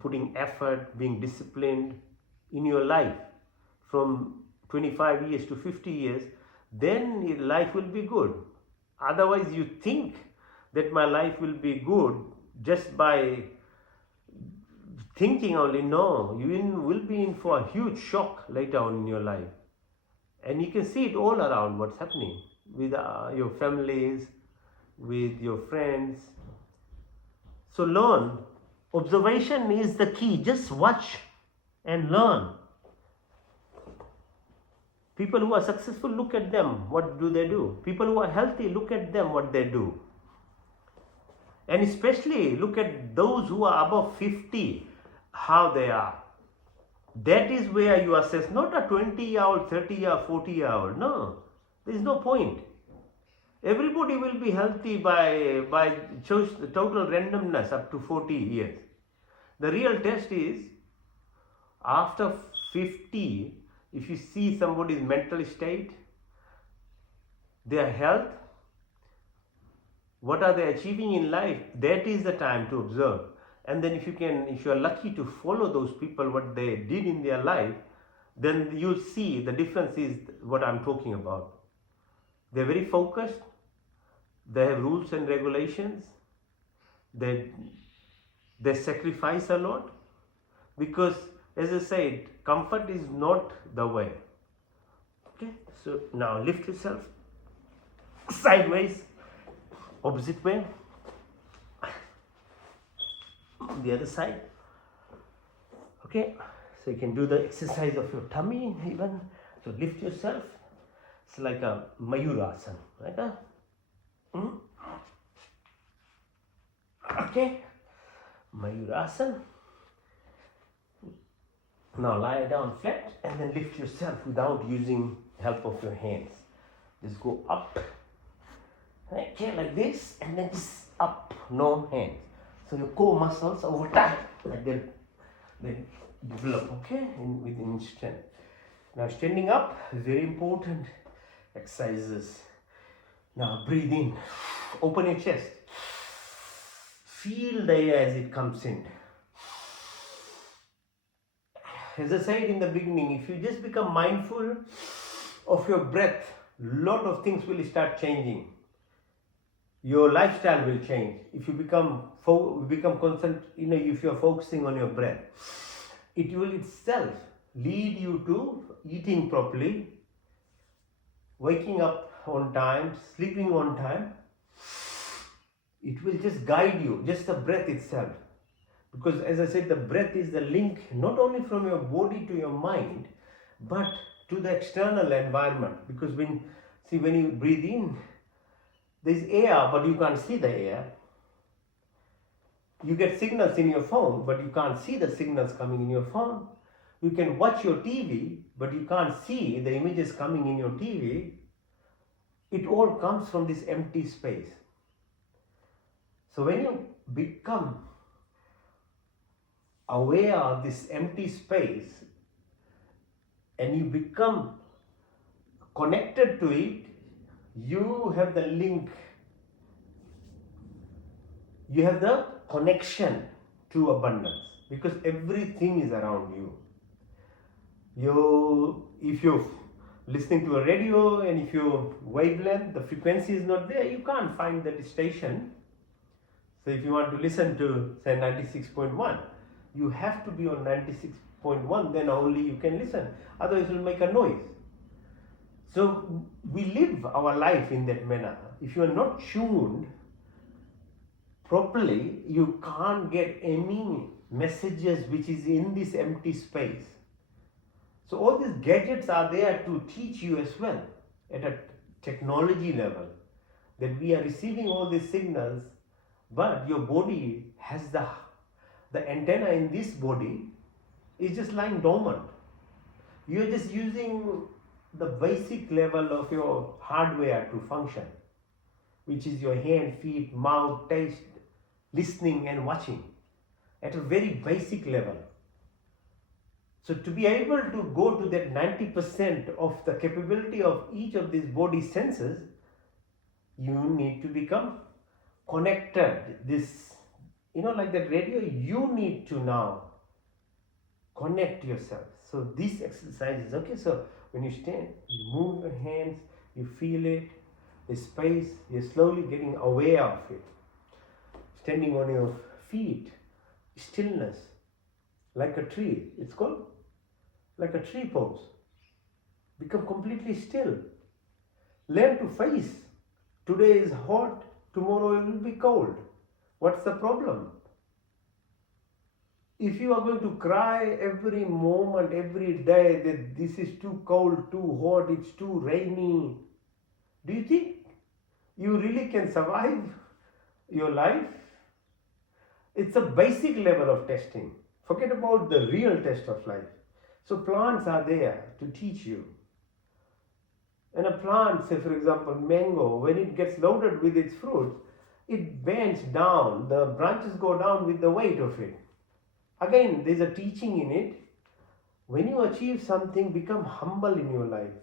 putting effort, being disciplined in your life from 25 years to 50 years, then your life will be good. Otherwise, you think that my life will be good just by thinking only. No, you will be in for a huge shock later on in your life. And you can see it all around what's happening with your families, with your friends. So learn. Observation is the key. Just watch and learn. People who are successful, look at them. What do they do? People who are healthy, look at them, what they do. And especially look at those who are above 50, how they are. That is where you assess, not a 20-year-old, 30-year, 40-year-old. No, there is no point. Everybody will be healthy by total randomness up to 40 years. The real test is after 50, if you see somebody's mental state, their health, what are they achieving in life, that is the time to observe. And then if you are lucky to follow those people, what they did in their life, then you'll see the difference is what I'm talking about. They're very focused, they have rules and regulations, they sacrifice a lot, because as I said, comfort is not the way. Okay, so now lift yourself sideways, opposite way, the other side. Okay, so you can do the exercise of your tummy even. So lift yourself. It's like a Mayurasana, like a okay, Mayurasana. Now lie down flat and then lift yourself without using help of your hands. Just go up, okay, like this, and then just up, no hands. So your core muscles over time, like they develop, okay, within strength. Now standing up is very important exercises. Now breathe in, open your chest, feel the air as it comes in. As I said in the beginning, if you just become mindful of your breath, lot of things will start changing. Your lifestyle will change. If you become constant, if you are focusing on your breath, it will itself lead you to eating properly, waking up on time, sleeping on time. It will just guide you, just the breath itself. Because as I said, the breath is the link not only from your body to your mind, but to the external environment. Because when you breathe in, there is air, but you can't see the air. You get signals in your phone, but you can't see the signals coming in your phone. You can watch your TV, but you can't see the images coming in your TV. It all comes from this empty space. So when you become aware of this empty space and you become connected to it, you have the link, you have the connection to abundance, because everything is around you. If you're listening to a radio and if your wavelength, the frequency is not there, you can't find that station. So if you want to listen to, say, 96.1, you have to be on 96.1, then only you can listen. Otherwise it will make a noise. So we live our life in that manner. If you are not tuned properly, you can't get any messages which is in this empty space. So all these gadgets are there to teach you as well at a technology level, that we are receiving all these signals, but your body has the antenna in this body is just lying dormant. You're just using the basic level of your hardware to function, which is your hand, feet, mouth, taste, listening and watching at a very basic level. So to be able to go to that 90% of the capability of each of these body senses, you need to become connected. This, like that radio, you need to now connect yourself. So this exercise is okay. So when you stand, you move your hands, you feel it, the space, you're slowly getting aware of it. Standing on your feet, stillness, like a tree. It's called like a tree pose. Become completely still. Learn to face. Today is hot, tomorrow it will be cold. What's the problem? If you are going to cry every moment, every day that this is too cold, too hot, it's too rainy, do you think you really can survive your life? It's a basic level of testing. Forget about the real test of life. So plants are there to teach you. And a plant, say for example mango, when it gets loaded with its fruits, it bends down, the branches go down with the weight of it. Again, there's a teaching in it. When you achieve something, become humble in your life.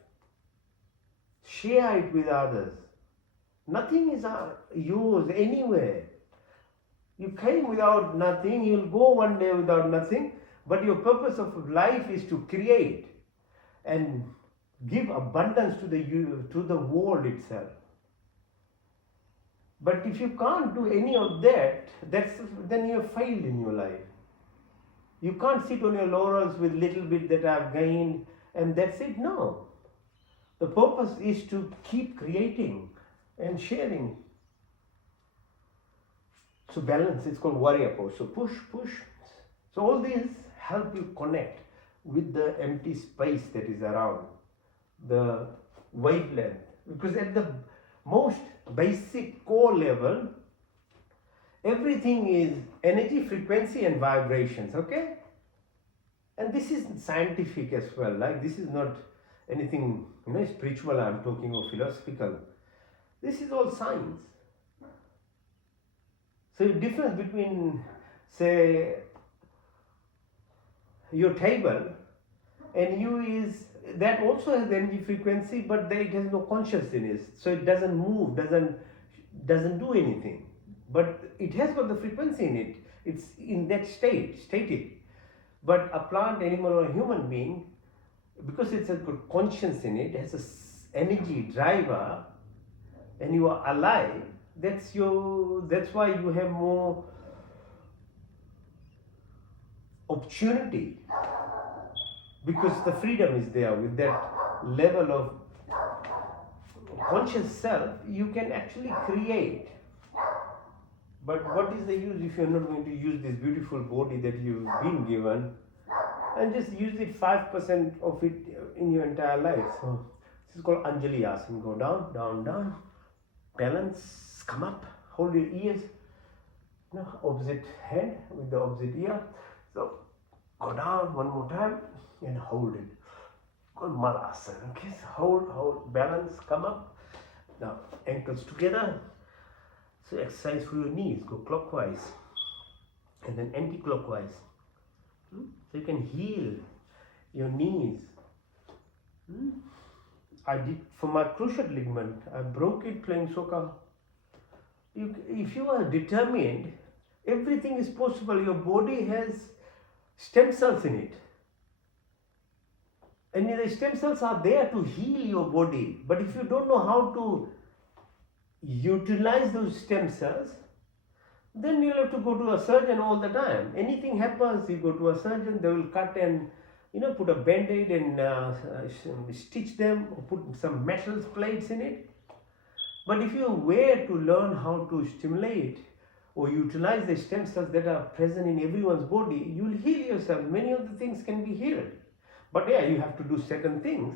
Share it with others. Nothing is yours anywhere. You came without nothing, you'll go one day without nothing, but your purpose of life is to create and give abundance to the world itself. But if you can't do any of that, then you have failed in your life. You can't sit on your laurels with little bit that I've gained and that's it. No. The purpose is to keep creating and sharing. So balance, it's called warrior pose. So push, push. So all these help you connect with the empty space that is around, the wavelength. Because at the most basic core level, everything is energy, frequency and vibrations, okay? And this is scientific as well. Like this is not anything, spiritual I'm talking or philosophical. This is all science. So the difference between, say, your table and you is, that also has energy frequency, but it has no consciousness. So it doesn't move, doesn't do anything. But it has got the frequency in it. It's in that static. But a plant, animal or a human being, because it's a good conscience in it, has a energy driver, and you are alive, that's why you have more opportunity, because the freedom is there. With that level of conscious self, you can actually create. But what is the use if you're not going to use this beautiful body that you've been given and just use it 5% of it in your entire life? So this is called Anjali Asana. Go down, down, down, balance, come up, hold your ears, opposite hand with the opposite ear. So go down one more time and hold it. Called Malasana. Okay, so hold, balance, come up. Now ankles together. So exercise for your knees, go clockwise and then anti-clockwise. So you can heal your knees. I did for my cruciate ligament, I broke it playing soccer. If you are determined, everything is possible. Your body has stem cells in it. And the stem cells are there to heal your body. But if you don't know how to utilize those stem cells, then you'll have to go to a surgeon all the time. Anything happens, you go to a surgeon, they will cut and put a band-aid and stitch them or put some metal plates in it. But if you were to learn how to stimulate or utilize the stem cells that are present in everyone's body, you'll heal yourself. Many of the things can be healed. But yeah, you have to do certain things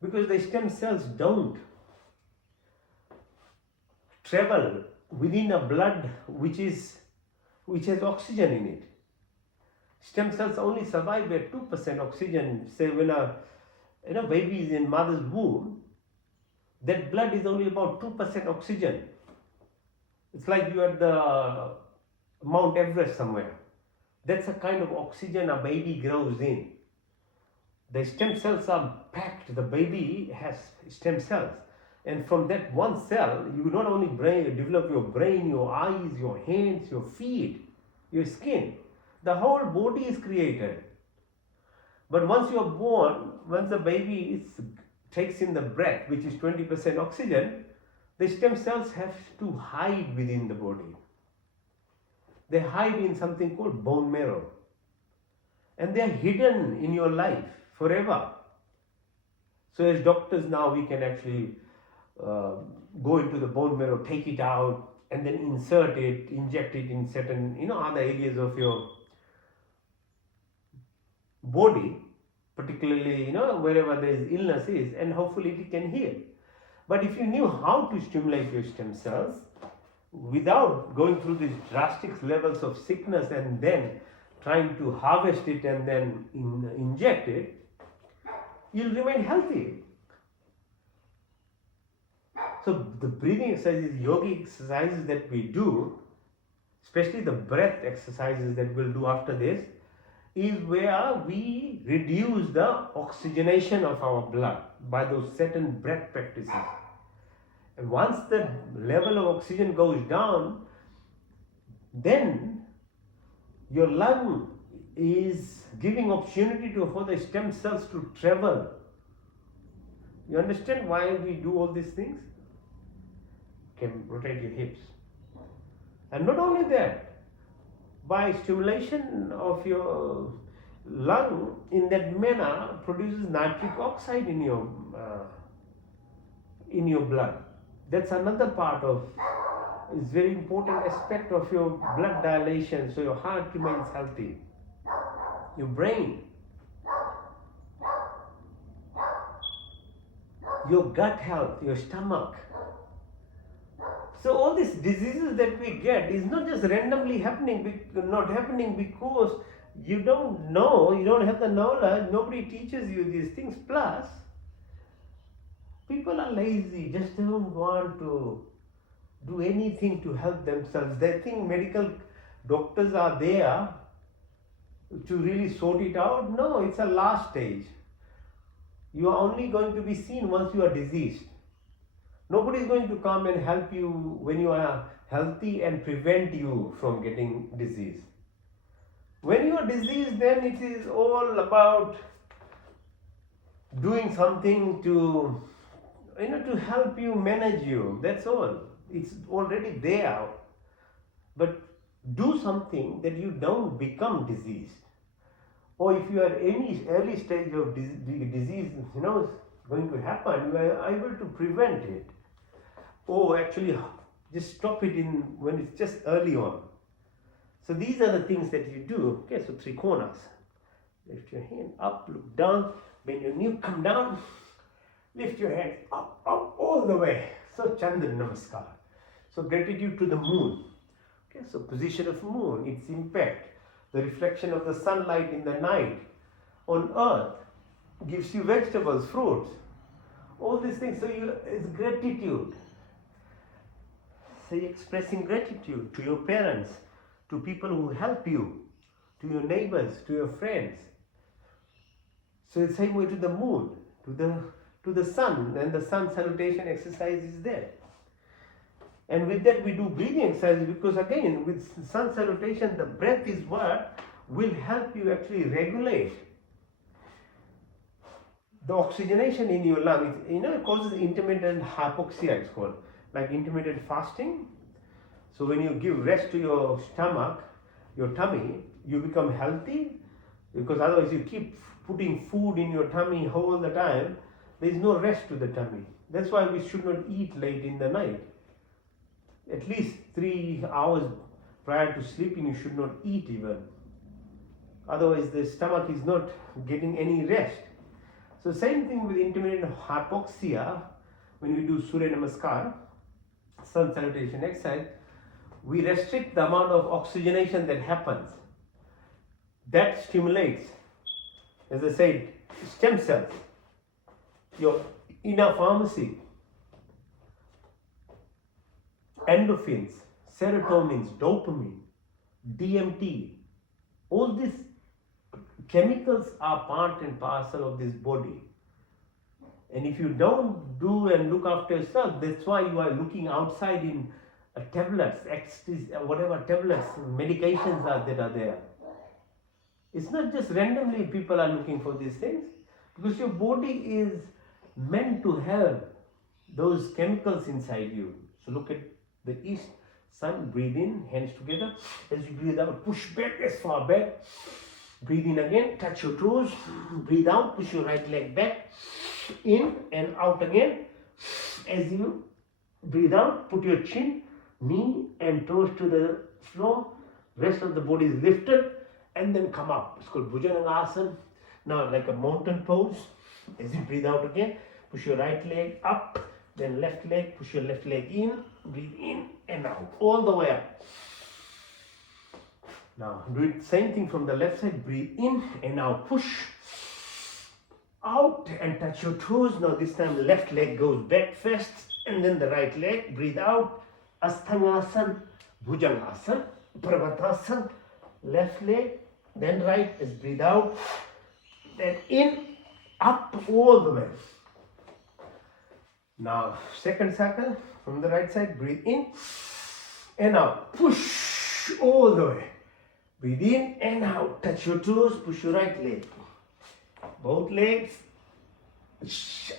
because the stem cells don't travel within a blood which has oxygen in it. Stem cells only survive at 2% oxygen. Say when a baby is in mother's womb, that blood is only about 2% oxygen. It's like you are at the Mount Everest somewhere. That's a kind of oxygen a baby grows in. The stem cells are packed. The baby has stem cells. And from that one cell, you not only develop your brain, your eyes, your hands, your feet, your skin. The whole body is created. But once you are born, once the baby takes in the breath, which is 20% oxygen, the stem cells have to hide within the body. They hide in something called bone marrow. And they are hidden in your life forever. So as doctors now, we can actually go into the bone marrow, take it out, and then insert it, inject it in certain, other areas of your body, particularly, wherever there is illness is, and hopefully it can heal. But if you knew how to stimulate your stem cells without going through these drastic levels of sickness and then trying to harvest it and then inject it, you'll remain healthy. So the breathing exercises, yogic exercises that we do, especially the breath exercises that we'll do after this, is where we reduce the oxygenation of our blood by those certain breath practices. And once the level of oxygen goes down, then your lung is giving opportunity for the stem cells to travel. You understand why we do all these things? Can rotate your hips. And not only that, by stimulation of your lung in that manner produces nitric oxide in your blood. That's another part of, is very important aspect of your blood dilation, so your heart remains healthy. Your brain, your gut health, your stomach. So all these diseases that we get is not just randomly happening, not happening because you don't know, you don't have the knowledge, nobody teaches you these things. Plus, people are lazy, just don't want to do anything to help themselves. They think medical doctors are there to really sort it out. No, it's a last stage. You are only going to be seen once you are diseased. Nobody is going to come and help you when you are healthy and prevent you from getting disease. When you are diseased, then it is all about doing something to help you manage you. That's all. It's already there. But do something that you don't become diseased. Or if you are any early stage of disease, going to happen, you are able to prevent it. Or actually just stop it when it's just early on. So these are the things that you do. Okay, so Trikonas. Lift your hand up, look down, bend your knee, come down, lift your hand up, all the way. So Chandra Namaskar. So gratitude to the moon. Okay, so position of moon, its impact, the reflection of the sunlight in the night on earth gives you vegetables, fruits, all these things. So it's gratitude. So you're expressing gratitude to your parents, to people who help you, to your neighbors, to your friends. So the same way to the moon, to the sun, and the sun salutation exercise is there. And with that we do breathing exercises, because again with sun salutation the breath is what will help you actually regulate the oxygenation in your lung. It causes intermittent hypoxia, it's called, like intermittent fasting. So when you give rest to your stomach, your tummy, you become healthy, because otherwise you keep putting food in your tummy all the time, there is no rest to the tummy. That's why we should not eat late in the night. At least 3 hours prior to sleeping you should not eat even. Otherwise the stomach is not getting any rest. So same thing with intermittent hypoxia. When we do Surya Namaskar, sun salutation exercise, we restrict the amount of oxygenation that happens. That stimulates, as I said, stem cells, your inner pharmacy, endorphins, serotonins, dopamine, DMT, all these chemicals are part and parcel of this body. And if you don't do and look after yourself, that's why you are looking outside in tablets, whatever tablets, medications that are there. It's not just randomly people are looking for these things, because your body is meant to have those chemicals inside you. So look at the east sun, breathe in, hands together. As you breathe out, push back as far back. Breathe in again, touch your toes. Breathe out, push your right leg back. In and out again. As you breathe out, put your chin, knee and toes to the floor. Rest of the body is lifted and then come up. It's called Bhujangasana. Now like a mountain pose. As you breathe out again, push your right leg up, then left leg, push your left leg in, breathe in and out, all the way up. Now do it same thing from the left side, breathe in and out, push out and touch your toes. Now this time left leg goes back first and then the right leg, breathe out, Asthangasana, Bhujangasana, Parvatasana, left leg, then right, as breathe out, then in, up all the way. Now second cycle from the right side, breathe in and out, push all the way. Breathe in and out, touch your toes, push your right leg. Both legs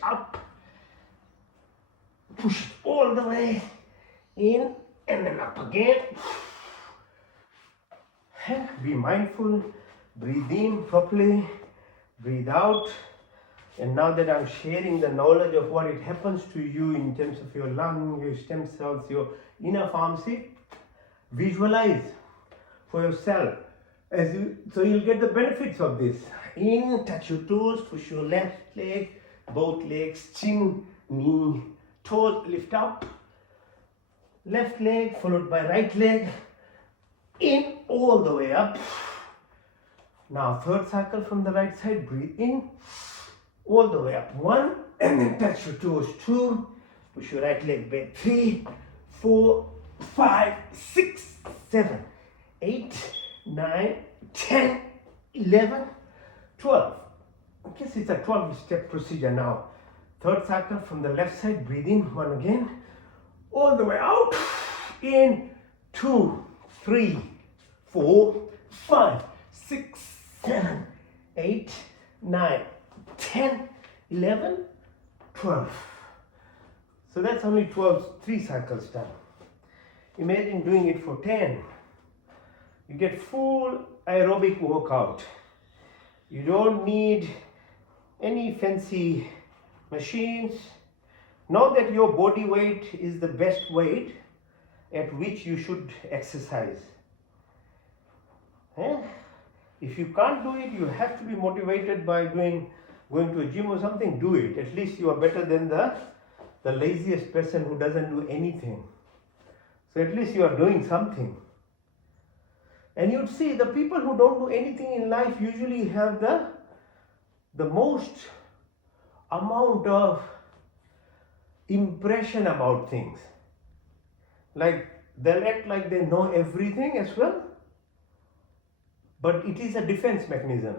up, push it all the way in and then up again. Be mindful, breathe in properly, breathe out. And now that I'm sharing the knowledge of what it happens to you in terms of your lung, your stem cells, your inner pharmacy, visualize for yourself so you'll get the benefits of this. In, touch your toes, push your left leg, both legs, chin, knee, toes, lift up. Left leg followed by right leg, in all the way up. Now third cycle from the right side, breathe in, all the way up, 1, and then touch your toes, 2, push your right leg back, 3, 4, 5, 6, 7, 8, 9, 10, 11, 12. I guess it's a 12-step procedure now. Third cycle from the left side, breathe in, 1 again, all the way out, in, 2, 3, 4, 5, 6, 7, 8, 9, 10, 11, 12. So that's only 3 cycles done. Imagine doing it for 10. You get full aerobic workout. You don't need any fancy machines. Know that your body weight is the best weight at which you should exercise. If you can't do it, you have to be motivated by going to a gym or something. Do it. At least you are better than the laziest person who doesn't do anything. So at least you are doing something. And you'd see the people who don't do anything in life usually have the most amount of impression about things. Like they'll act like they know everything as well. But it is a defense mechanism.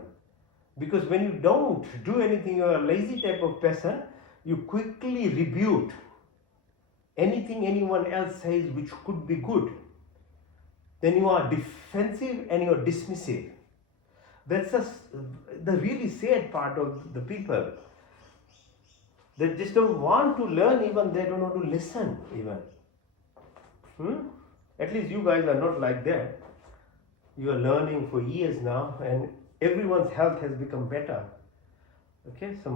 Because when you don't do anything, you're a lazy type of person, you quickly rebuke anything anyone else says which could be good. Then you are defensive and you're dismissive. That's just the really sad part of the people. They just don't want to learn, even they don't want to listen even. At least you guys are not like that. You are learning for years now and everyone's health has become better. Okay, so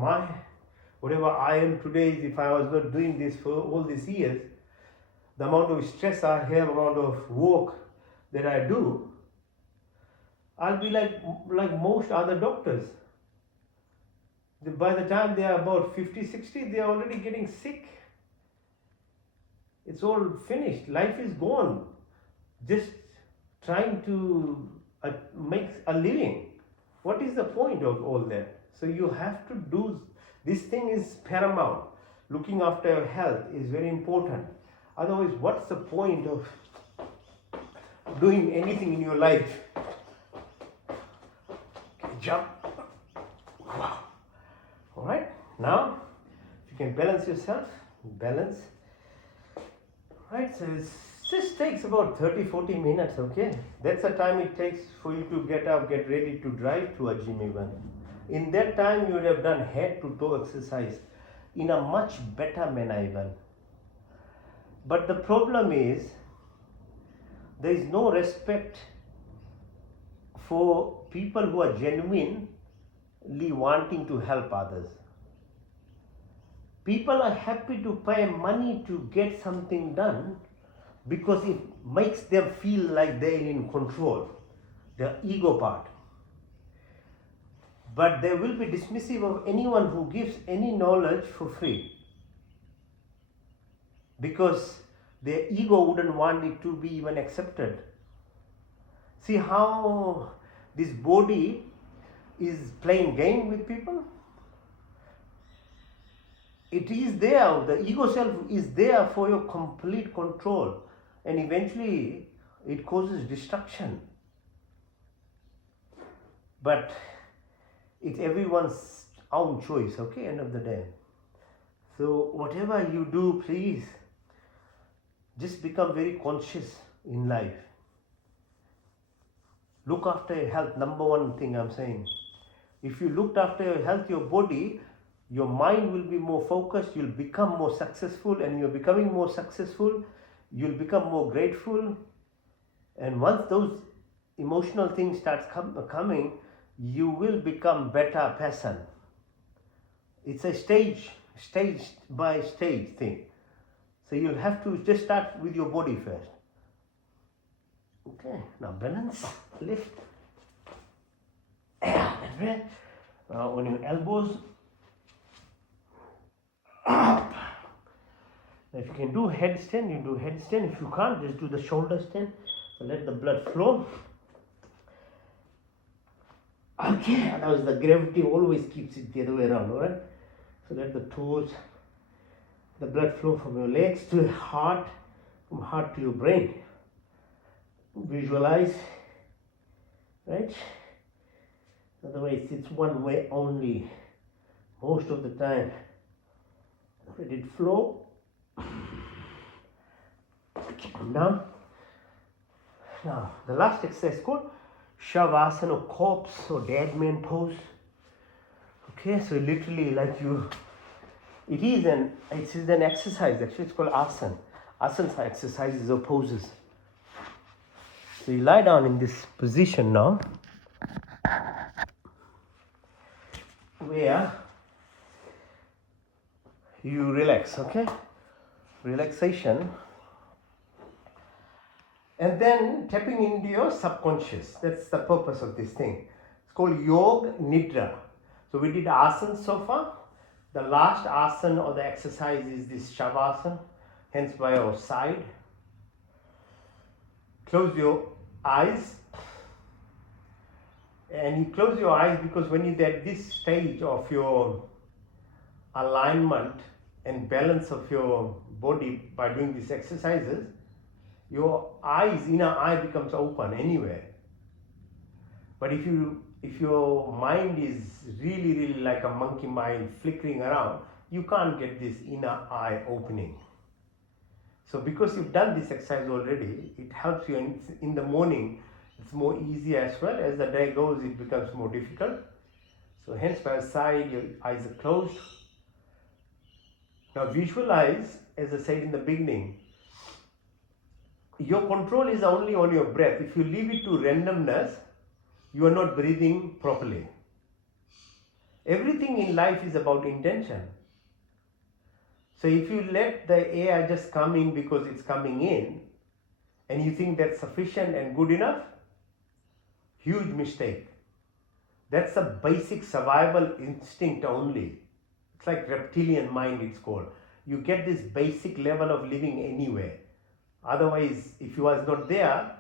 whatever I am today is if I was not doing this for all these years, the amount of stress I have, amount of work that I do, I'll be like most other doctors. By the time they are about 50, 60, they are already getting sick. It's all finished. Life is gone. Just trying to make a living. What is the point of all that? So you have to do, this thing is paramount. Looking after your health is very important. Otherwise, what's the point of doing anything in your life? jump. Wow. All right, now if you can balance yourself, balance. Right, so it just takes about 30-40 minutes, okay? That's the time it takes for you to get up, get ready to drive to a gym even. In that time, you would have done head to toe exercise in a much better manner even. But the problem is, there is no respect for people who are genuinely wanting to help others. People are happy to pay money to get something done because it makes them feel like they're in control, the ego part. But they will be dismissive of anyone who gives any knowledge for free because their ego wouldn't want it to be even accepted. See how this body is playing game with people? It is there, the ego self is there for your complete control, and eventually it causes destruction. But it's everyone's own choice, okay, end of the day. So whatever you do, please just become very conscious in life. Look after your health, number one thing I'm saying. If you looked after your health, your body, your mind will be more focused, you'll become more successful, and you're becoming more successful, you'll become more grateful. And once those emotional things start coming, you will become better person. It's a stage by stage thing. So you'll have to just start with your body first. Okay, now balance, lift. Now on your elbows, up. Now if you can do headstand, you do headstand. If you can't, just do the shoulder stand. So let the blood flow. Okay, otherwise the gravity always keeps it the other way around, alright? So let the toes, the blood flow from your legs to your heart, from heart to your brain. Visualize, right? Otherwise it's one way only most of the time. Let it flow. Now the last exercise called Shavasana, or corpse or dead man pose. Okay, so literally like it is an exercise actually. It's called asana. Asanas are exercises or poses. So you lie down in this position now, where you relax, okay? Relaxation. And then tapping into your subconscious. That's the purpose of this thing. It's called Yoga Nidra. So we did asana so far. The last asana or the exercise is this Shavasana, hence by your side. Close your eyes. And you close your eyes because when you're at this stage of your alignment and balance of your body by doing these exercises, your inner eye becomes open anywhere. But if your mind is really like a monkey mind flickering around, you can't get this inner eye opening. So because you've done this exercise already, it helps you in the morning. It's more easy as well. As the day goes, it becomes more difficult. So hence by side, your eyes are closed. Now visualize, as I said in the beginning, your control is only on your breath. If you leave it to randomness, you are not breathing properly. Everything in life is about intention. So if you let the air just come in because it's coming in, and you think that's sufficient and good enough, huge mistake. That's a basic survival instinct only. It's like reptilian mind, it's called. You get this basic level of living anywhere. Otherwise, if you was not there,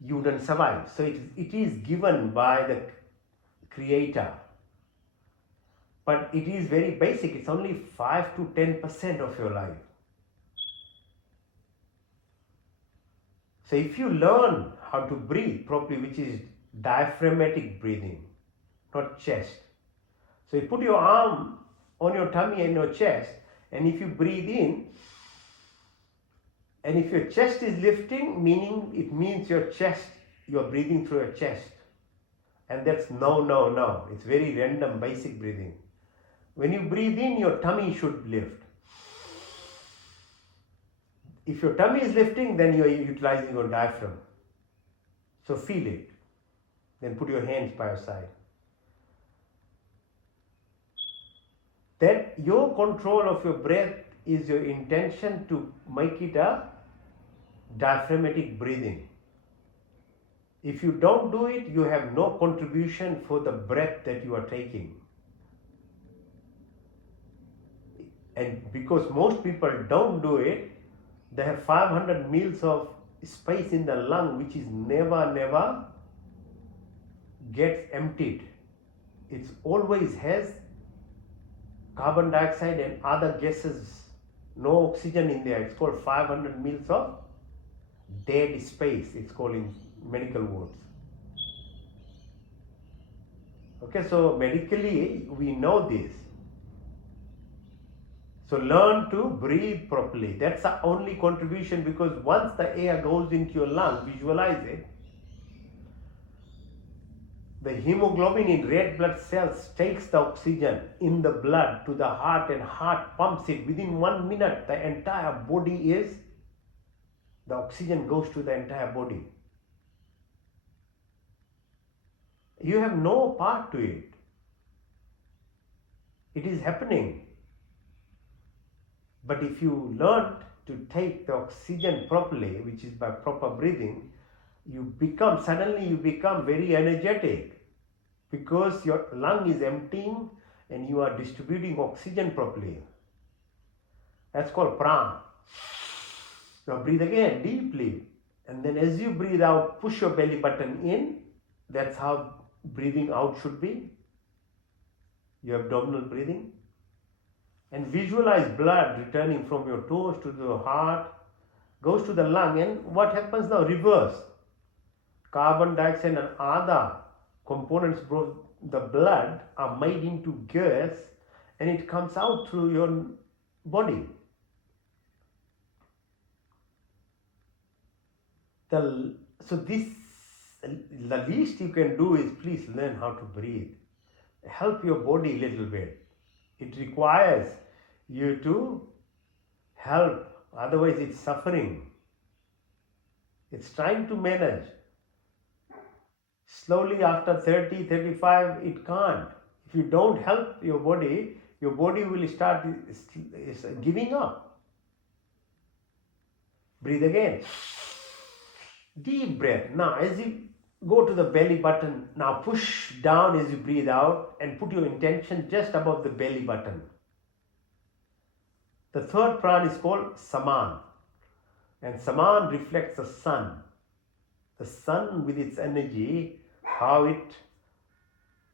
you wouldn't survive. So it is given by the creator. But it is very basic. It's only 5 to 10% of your life. So if you learn how to breathe properly, which is diaphragmatic breathing, not chest. So you put your arm on your tummy and your chest, and if you breathe in, and if your chest is lifting, meaning it means your chest, you are breathing through your chest. And that's no, no, no. It's very random, basic breathing. When you breathe in, your tummy should lift. If your tummy is lifting, then you are utilizing your diaphragm. So feel it. Then put your hands by your side. That your control of your breath is your intention to make it a diaphragmatic breathing. If you don't do it, you have no contribution for the breath that you are taking. And because most people don't do it, they have 500 mils of space in the lung which is never gets emptied. It always has carbon dioxide and other gases, no oxygen in there. It's called 500 mils of dead space, it's called in medical words. Okay, so medically we know this. So learn to breathe properly. That's the only contribution, because once the air goes into your lung, visualize it, the hemoglobin in red blood cells takes the oxygen in the blood to the heart, and heart pumps it. Within 1 minute, the entire body is, the oxygen goes to the entire body. You have no part to it. It is happening. But if you learn to take the oxygen properly, which is by proper breathing, suddenly you become very energetic, because your lung is emptying and you are distributing oxygen properly. That's called prana. Now breathe again deeply, and then as you breathe out, push your belly button in. That's how breathing out should be, your abdominal breathing. And visualize blood returning from your toes to the heart, goes to the lung, and what happens now? Reverse. Carbon dioxide and other components from the blood are made into gas, and it comes out through your body. The least you can do is please learn how to breathe. Help your body a little bit. It requires you to help, otherwise it's suffering. It's trying to manage. Slowly after 30, 35, it can't. If you don't help your body will start giving up. Breathe again. Deep breath. Now as you go to the belly button, now push down as you breathe out and put your intention just above the belly button. The third prana is called Saman, and Saman reflects the sun. The sun with its energy, how it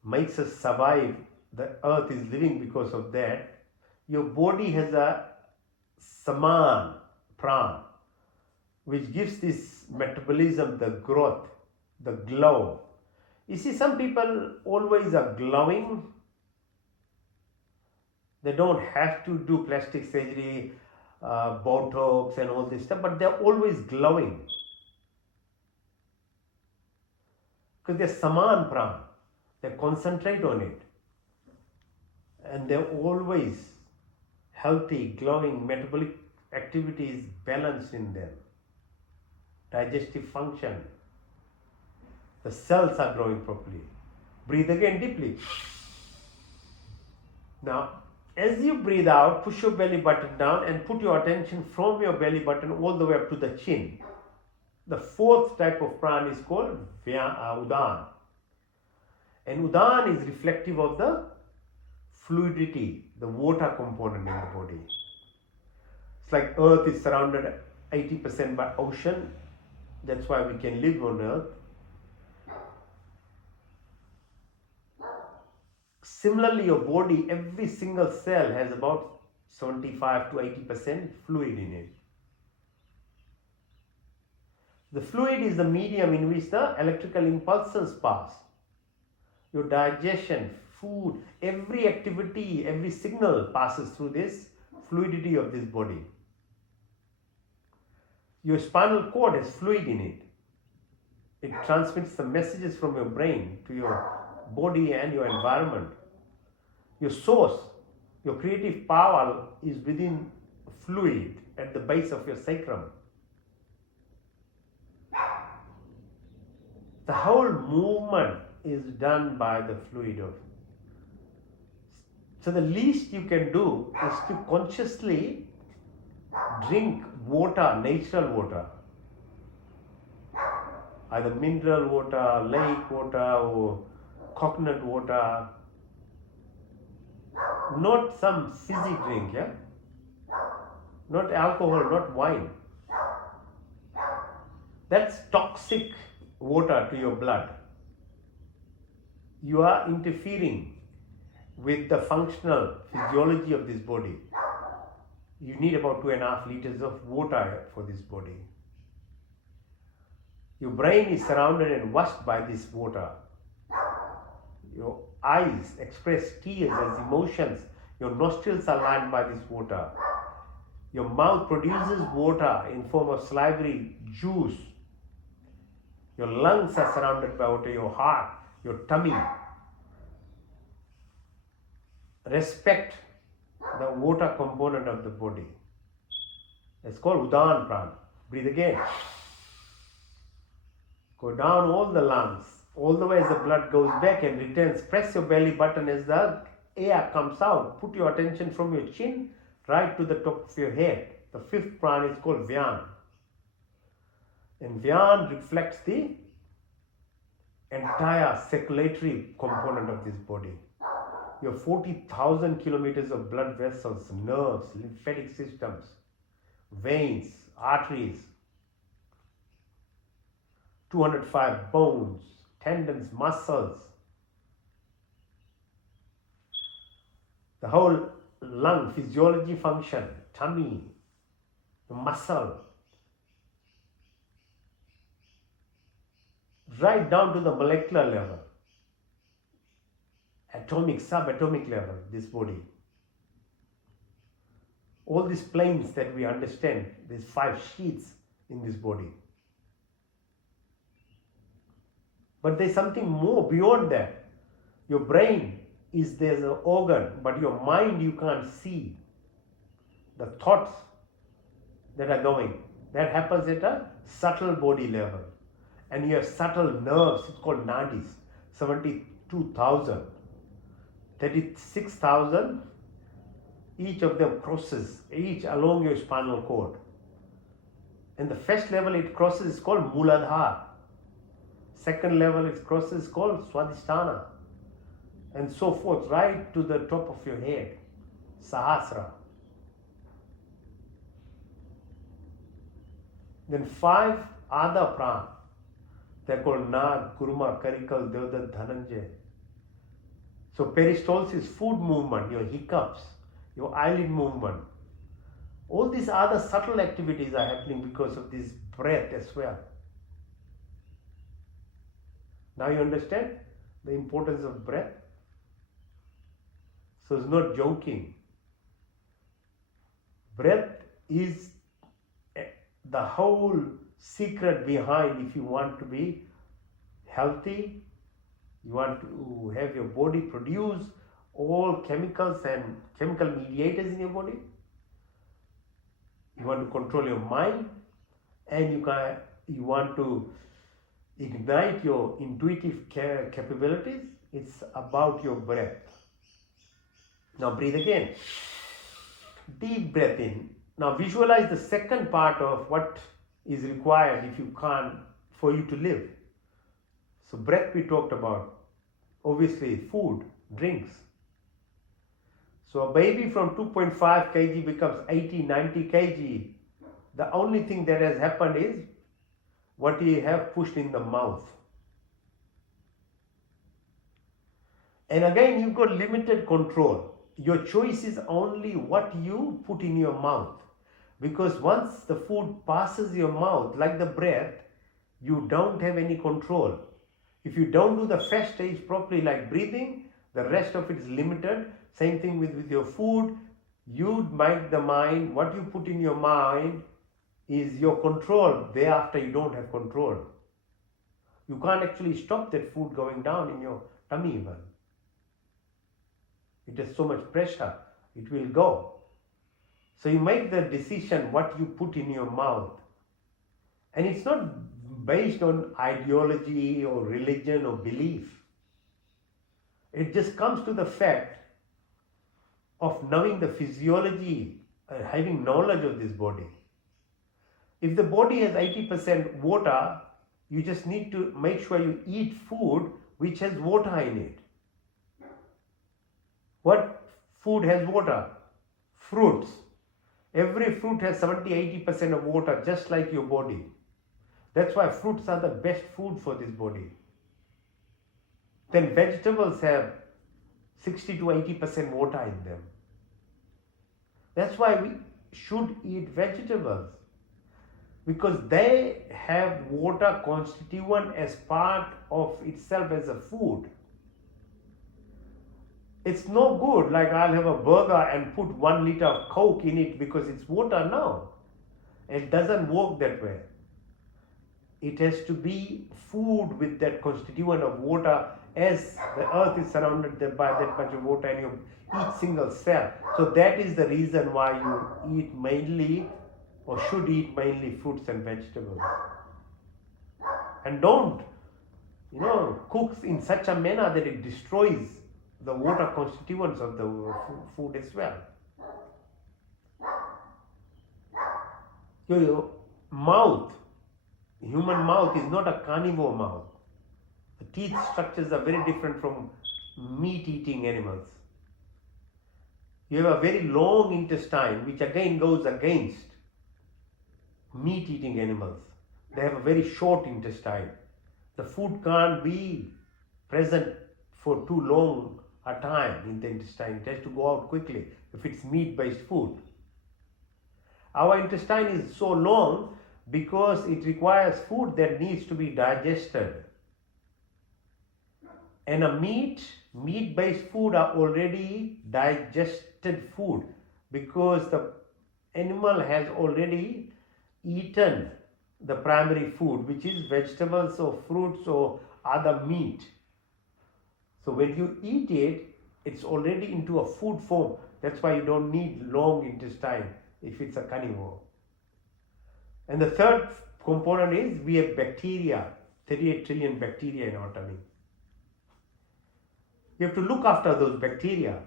makes us survive. The earth is living because of that. Your body has a Saman prana, which gives this metabolism the growth, the glow. You see, some people always are glowing. They don't have to do plastic surgery, Botox and all this stuff, but they're always glowing. Because they're Saman prana. They concentrate on it. And they're always healthy, glowing, metabolic activity is balanced in them. Digestive function. The cells are growing properly. Breathe again deeply. Now, as you breathe out, push your belly button down and put your attention from your belly button all the way up to the chin. The fourth type of prana is called Udan. And Udan is reflective of the fluidity, the water component in the body. It's like Earth is surrounded 80% by ocean. That's why we can live on Earth. Similarly, your body, every single cell has about 75 to 80% fluid in it. The fluid is the medium in which the electrical impulses pass. your digestion, food, every activity, every signal passes through this fluidity of this body. Your spinal cord has fluid in it. It transmits the messages from your brain to your body and your environment. Your source, your creative power is within fluid at the base of your sacrum. The whole movement is done by the fluid of. So the least you can do is to consciously drink water, natural water, either mineral water, lake water, or coconut water, not some fizzy drink, yeah? Not alcohol, not wine. That's toxic water to your blood. You are interfering with the functional physiology of this body. You need about 2.5 liters of water for this body. Your brain is surrounded and washed by this water. Your eyes express tears as emotions. Your nostrils are lined by this water. Your mouth produces water in form of salivary juice. Your lungs are surrounded by water. Your heart, your tummy. Respect the water component of the body. It's called Udan Prana. Breathe again. Go down all the lungs, all the way as the blood goes back and returns. Press your belly button as the air comes out. Put your attention from your chin right to the top of your head. The fifth prana is called Vyan. And Vyan reflects the entire circulatory component of this body. You have 40,000 kilometers of blood vessels, nerves, lymphatic systems, veins, arteries, 205 bones, tendons, muscles. The whole lung physiology function, tummy, the muscle, right down to the molecular level, atomic, subatomic level, this body. All these planes that we understand, these 5 sheets in this body. But there's something more beyond that. Your brain is there's an organ, but your mind you can't see. The thoughts that are going, that happens at a subtle body level. And you have subtle nerves, it's called nadis, 72,000. 36,000, each of them crosses, each along your spinal cord. And the first level it crosses is called Muladhara. Second level it crosses is called Swadhisthana. And so forth, right to the top of your head, Sahasra. Then 5 other prana. They're called Nag, Kurma, Karikal, Devdat, Dhananjay. So peristalsis, food movement, your hiccups, your eyelid movement. All these other subtle activities are happening because of this breath as well. Now you understand the importance of breath? So it's not joking. Breath is the whole secret behind if you want to be healthy, you want to have your body produce all chemicals and chemical mediators in your body. You want to control your mind, and you want to ignite your intuitive capabilities. It's about your breath. Now breathe again. Deep breath in. Now visualize the second part of what is required if you can't, for you to live. So breath we talked about. Obviously food, drinks. So a baby from 2.5 kg becomes 80, 90 kg. The only thing that has happened is what you have pushed in the mouth. And again, you've got limited control. Your choice is only what you put in your mouth. Because once the food passes your mouth, like the breath, you don't have any control. If you don't do the first stage properly, like breathing, the rest of it is limited. Same thing with your food. You make the mind, what you put in your mind is your control. Thereafter, you don't have control. You can't actually stop that food going down in your tummy even. It has so much pressure, it will go. So you make the decision what you put in your mouth. And it's not based on ideology or religion or belief. It just comes to the fact of knowing the physiology, having knowledge of this body. If the body has 80% water, you just need to make sure you eat food which has water in it. What food has water? Fruits. Every fruit has 70-80% of water, just like your body. That's why fruits are the best food for this body. Then vegetables have 60-80% water in them. That's why we should eat vegetables, because they have water constituent as part of itself as a food. It's no good like I'll have a burger and put 1 liter of Coke in it because it's water. No, it doesn't work that way. It has to be food with that constituent of water, as the earth is surrounded by that much of water in each single cell. So that is the reason why you eat mainly, or should eat mainly, fruits and vegetables. And don't, cook in such a manner that it destroys the water constituents of the food as well. Your mouth, human mouth, is not a carnivore mouth. The teeth structures are very different from meat-eating animals. You have a very long intestine, which again goes against meat-eating animals. They have a very short intestine. The food can't be present for too long a time in the intestine. It has to go out quickly if it's meat-based food. Our intestine is so long because it requires food that needs to be digested. And a meat-based food are already digested food, because the animal has already eaten the primary food, which is vegetables or fruits or other meat. So when you eat it, it's already into a food form. That's why you don't need long intestine if it's a carnivore. And the third component is we have bacteria, 38 trillion bacteria in our tummy. You have to look after those bacteria,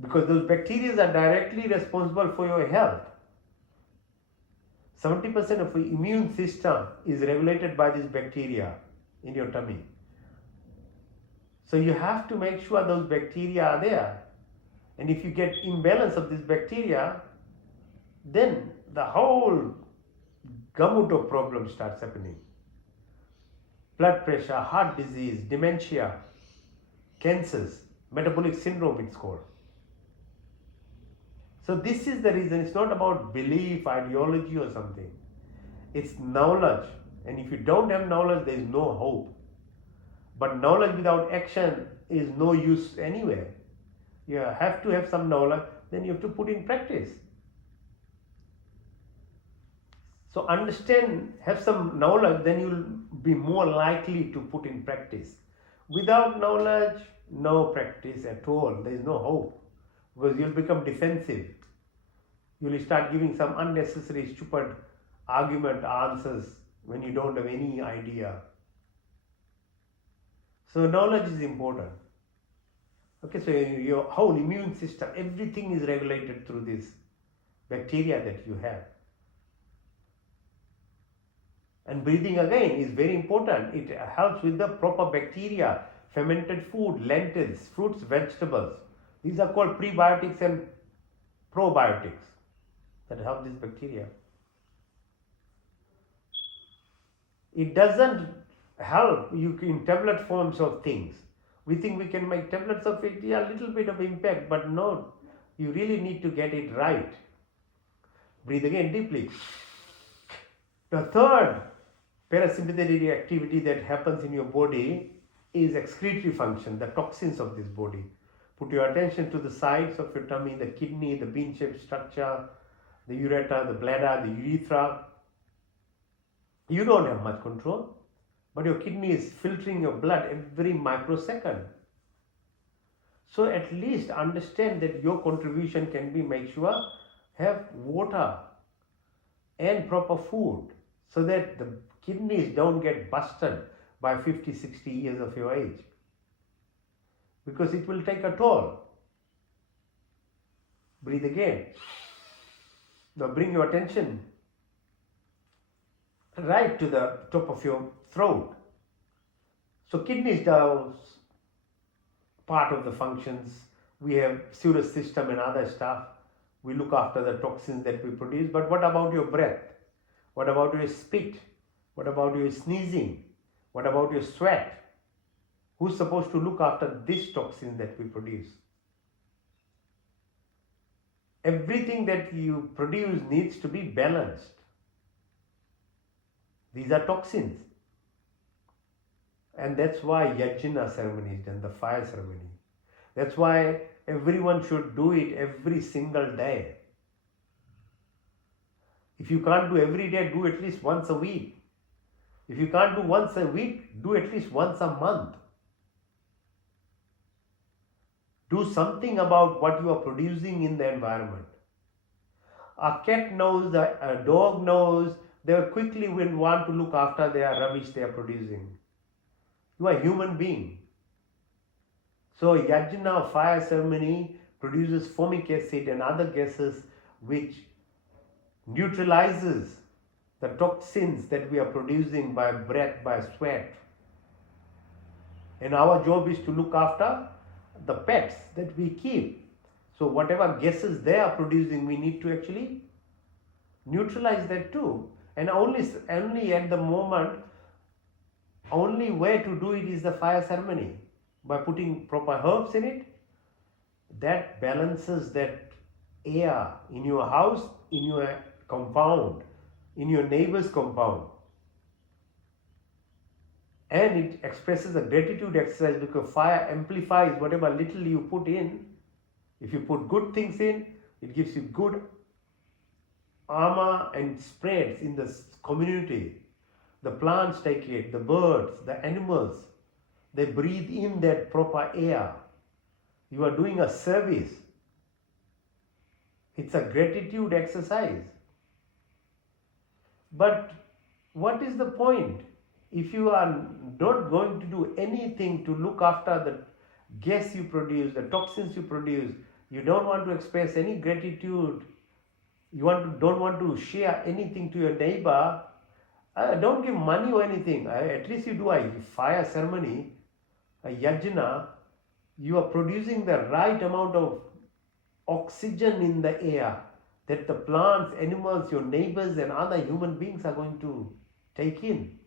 because those bacteria are directly responsible for your health. 70% of your immune system is regulated by these bacteria in your tummy. So you have to make sure those bacteria are there. And if you get imbalance of this bacteria, then the whole gamut of problems starts happening. Blood pressure, heart disease, dementia, cancers, metabolic syndrome it's called. So this is the reason. It's not about belief, ideology or something. It's knowledge. And if you don't have knowledge, there is no hope. But knowledge without action is no use anyway. You have to have some knowledge, then you have to put in practice. So understand, have some knowledge, then you'll be more likely to put in practice. Without knowledge, no practice at all. There is no hope, because you'll become defensive. You'll start giving some unnecessary, stupid argument answers when you don't have any idea. So knowledge is important. Okay, so your whole immune system, everything is regulated through this bacteria that you have. And breathing again is very important. It helps with the proper bacteria, fermented food, lentils, fruits, vegetables. These are called prebiotics and probiotics that help this bacteria. It doesn't help you in tablet forms of things. We think we can make tablets of it, a little bit of impact, but no, you really need to get it right. Breathe again deeply. The third Parasympathetic activity that happens in your body is excretory function, the toxins of this body. Put your attention to the sides of your tummy, the kidney, the bean-shaped structure, the ureter, the bladder, the urethra. You don't have much control, but your kidney is filtering your blood every microsecond. So at least understand that your contribution can be make sure have water and proper food so that the kidneys don't get busted by 50, 60 years of your age. Because it will take a toll. Breathe again. Now bring your attention right to the top of your throat. So kidneys down part of the functions. We have serous system and other stuff. We look after the toxins that we produce. But what about your breath? What about your spit? What about your sneezing? What about your sweat? Who's supposed to look after these toxins that we produce? Everything that you produce needs to be balanced. These are toxins. And that's why yajna ceremony is done, the fire ceremony. That's why everyone should do it every single day. If you can't do every day, do at least once a week. If you can't do once a week, do at least once a month. Do something about what you are producing in the environment. A cat knows, a dog knows, they quickly will want to look after their rubbish they are producing. You are a human being. So yajna, fire ceremony, produces formic acid and other gases which neutralizes the toxins that we are producing by breath, by sweat. And our job is to look after the pets that we keep. So whatever gases they are producing, we need to actually neutralize that too. And only at the moment, only way to do it is the fire ceremony. By putting proper herbs in it, that balances that air in your house, in your compound, in your neighbor's compound. And it expresses a gratitude exercise because fire amplifies whatever little you put in. If you put good things in, it gives you good armor and spreads in the community. The plants take it, the birds, the animals, they breathe in that proper air. You are doing a service. It's a gratitude exercise. But what is the point? If you are not going to do anything to look after the gas you produce, the toxins you produce, you don't want to express any gratitude, don't want to share anything to your neighbor, don't give money or anything. At least you do a fire ceremony, a yajna, you are producing the right amount of oxygen in the air that the plants, animals, your neighbors and other human beings are going to take in.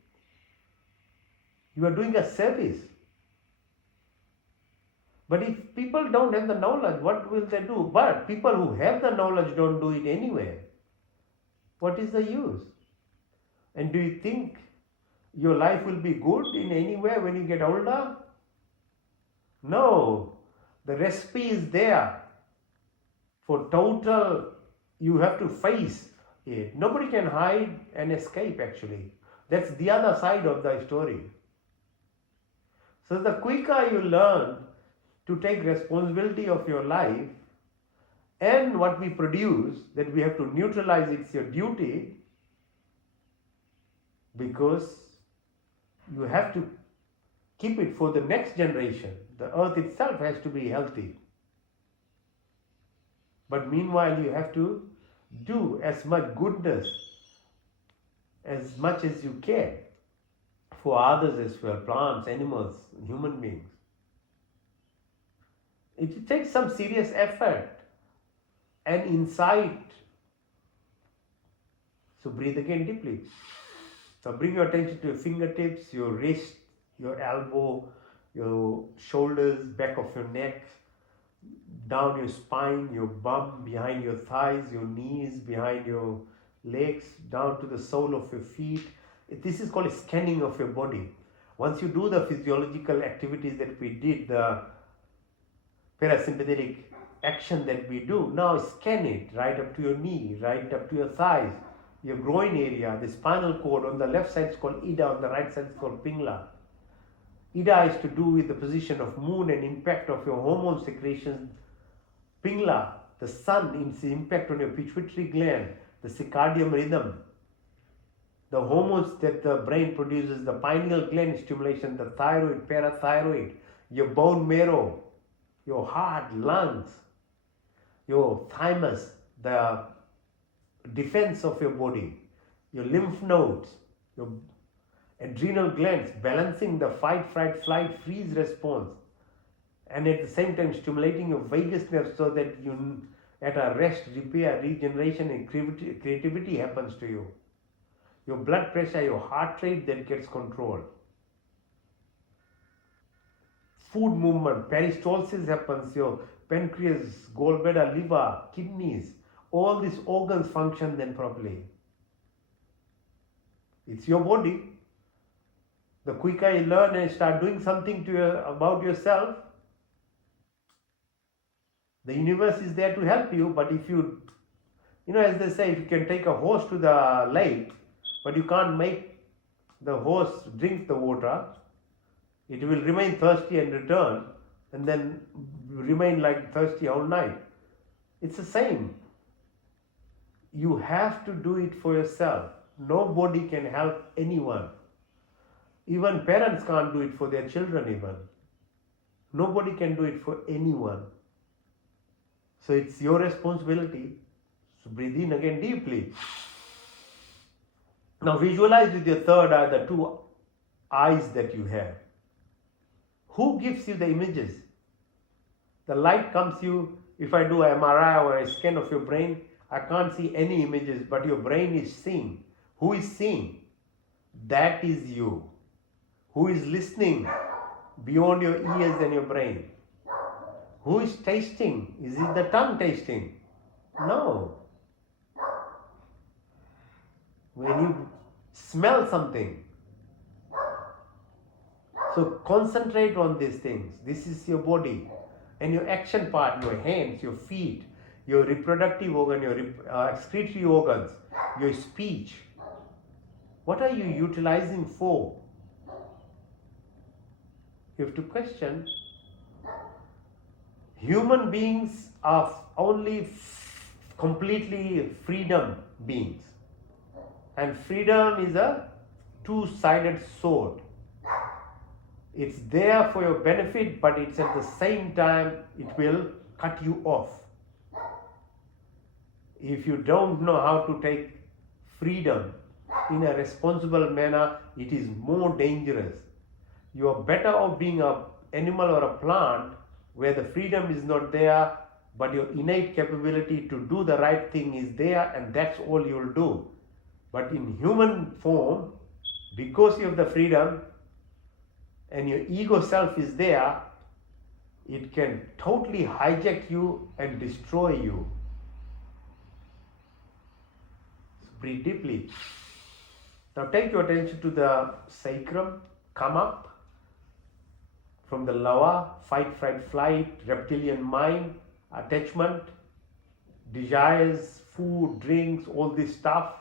You are doing a service. But if people don't have the knowledge, what will they do? But people who have the knowledge don't do it anyway. What is the use? And do you think your life will be good in any way when you get older? No. The recipe is there. For total, you have to face it. Nobody can hide and escape actually. That's the other side of the story. So the quicker you learn to take responsibility of your life and what we produce, that we have to neutralize, it's your duty, because you have to keep it for the next generation. The earth itself has to be healthy. But meanwhile, you have to do as much goodness as much as you can for others as well, plants, animals, human beings. It takes some serious effort and insight. So breathe again deeply. So bring your attention to your fingertips, your wrist, your elbow, your shoulders, back of your neck, down your spine, your bum, behind your thighs, your knees, behind your legs, down to the sole of your feet. This is called scanning of your body. Once you do the physiological activities that we did, the parasympathetic action that we do, now scan it right up to your knee, right up to your thighs, your groin area, the spinal cord. On the left side is called Ida, on the right side is called Pingala. Ida is to do with the position of moon and impact of your hormone secretions. Pingala, the sun, its impact on your pituitary gland, the circadian rhythm, the hormones that the brain produces, the pineal gland stimulation, the thyroid, parathyroid, your bone marrow, your heart, lungs, your thymus, the defense of your body, your lymph nodes, your adrenal glands, balancing the fight, fright, flight, freeze response, and at the same time stimulating your vagus nerve so that you at a rest, repair, regeneration, and creativity happens to you. Your blood pressure, your heart rate that gets controlled. Food movement, peristalsis happens, your pancreas, gallbladder, liver, kidneys, all these organs function then properly. It's your body. The quicker you learn and start doing something about yourself, the universe is there to help you. But if you as they say, if you can take a horse to the lake, but you can't make the horse drink the water, it will remain thirsty and return, and then remain like thirsty all night. It's the same. You have to do it for yourself. Nobody can help anyone. Even parents can't do it for their children even. Nobody can do it for anyone. So it's your responsibility. So breathe in again deeply. Now visualize with your third eye the two eyes that you have. Who gives you the images? The light comes to you. If I do an MRI or a scan of your brain, I can't see any images, but your brain is seeing. Who is seeing? That is you. Who is listening beyond your ears and your brain? Who is tasting? Is it the tongue tasting? No. When you smell something, so concentrate on these things. This is your body and your action part, your hands, your feet, your reproductive organ, your excretory organs, your speech. What are you utilizing for? You have to question. Human beings are only completely freedom beings. And freedom is a two-sided sword. It's there for your benefit, but it's at the same time, it will cut you off. If you don't know how to take freedom in a responsible manner, it is more dangerous. You are better off being an animal or a plant where the freedom is not there, but your innate capability to do the right thing is there, and that's all you'll do. But in human form, because you have the freedom and your ego self is there, it can totally hijack you and destroy you. So breathe deeply. Now take your attention to the sacrum. Come up from the lower, fight, fright, flight, reptilian mind, attachment, desires, food, drinks, all this stuff,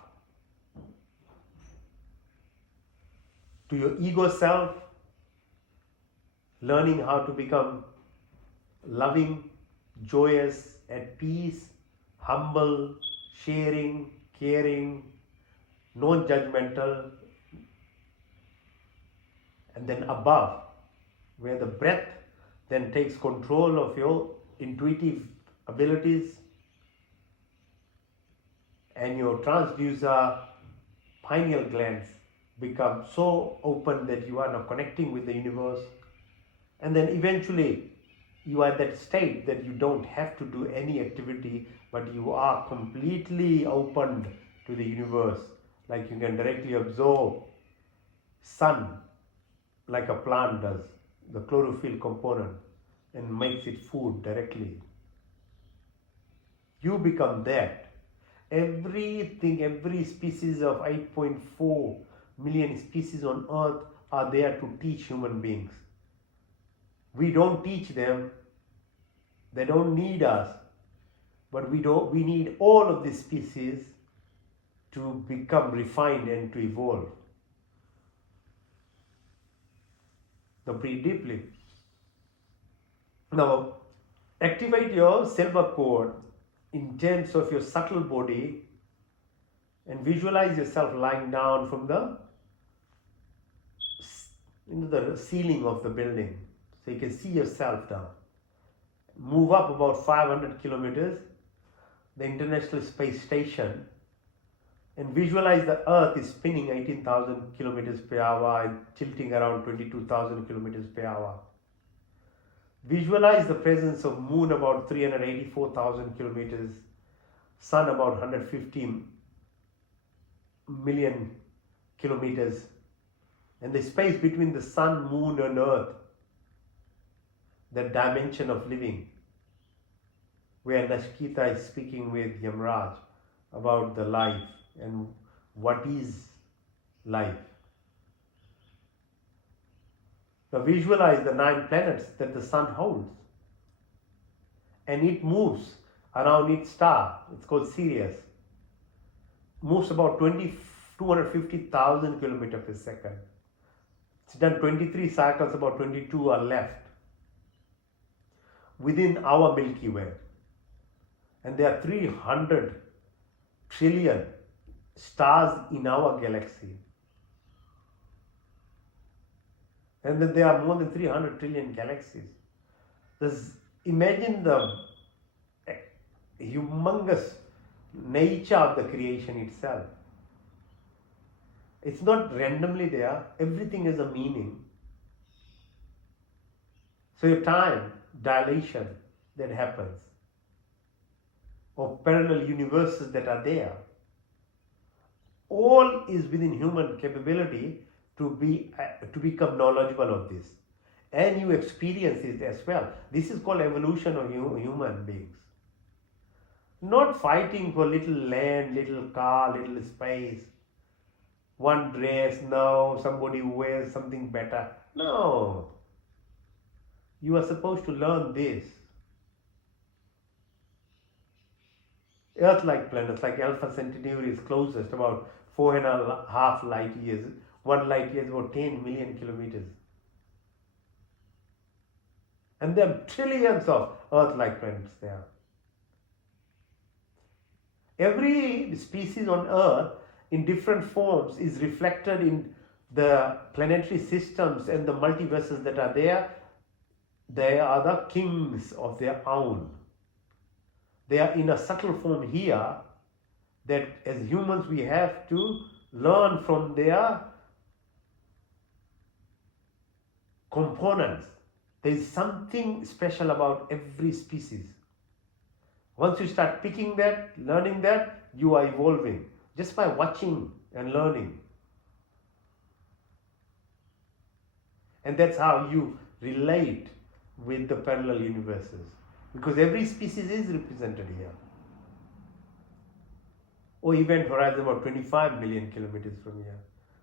to your ego self, learning how to become loving, joyous, at peace, humble, sharing, caring, non-judgmental, and then above, where the breath then takes control of your intuitive abilities and your transducer pineal glands become so open that you are now connecting with the universe, and then eventually you are at that state that you don't have to do any activity, but you are completely opened to the universe, like you can directly absorb sun like a plant does, the chlorophyll component, and makes it food directly. You become that. Everything, every species of 8.4 million species on earth are there to teach human beings. We don't teach them, they don't need us, but we need all of these species to become refined and to evolve. Now breathe deeply. Now activate your silver cord in terms of your subtle body and visualize yourself lying down from into the ceiling of the building, so you can see yourself down. Move up about 500 kilometers, the International Space Station, and visualize the Earth is spinning 18,000 kilometers per hour and tilting around 22,000 kilometers per hour. Visualize the presence of Moon about 384,000 kilometers, Sun about 150 million kilometers, and the space between the Sun, Moon and Earth, that dimension of living, where Nashkita is speaking with Yamraj about the life and what is life. Now visualize the 9 planets that the Sun holds, and it moves around its star. It's called Sirius. Moves about 250,000 kilometers per second. It's done 23 cycles, about 22 are left within our Milky Way. And there are 300 trillion stars in our galaxy. And then there are more than 300 trillion galaxies. Imagine the humongous nature of the creation itself. It's not randomly there, everything has a meaning. So your time dilation that happens, or parallel universes that are there, all is within human capability to become knowledgeable of this. And you experience it as well. This is called evolution of human beings. Not fighting for little land, little car, little space, one dress, no, somebody wears something better. No. You are supposed to learn this. Earth-like planets like Alpha Centauri is closest, about 4.5 light years. 1 light year is about 10 million kilometers. And there are trillions of Earth-like planets there. Every species on Earth in different forms is reflected in the planetary systems and the multiverses that are there. They are the kings of their own. They are in a subtle form here that as humans we have to learn from their components. There is something special about every species. Once you start picking that, learning that, you are evolving just by watching and learning. And that's how you relate with the parallel universes, because every species is represented here. Or event horizon about 25 million kilometers from here.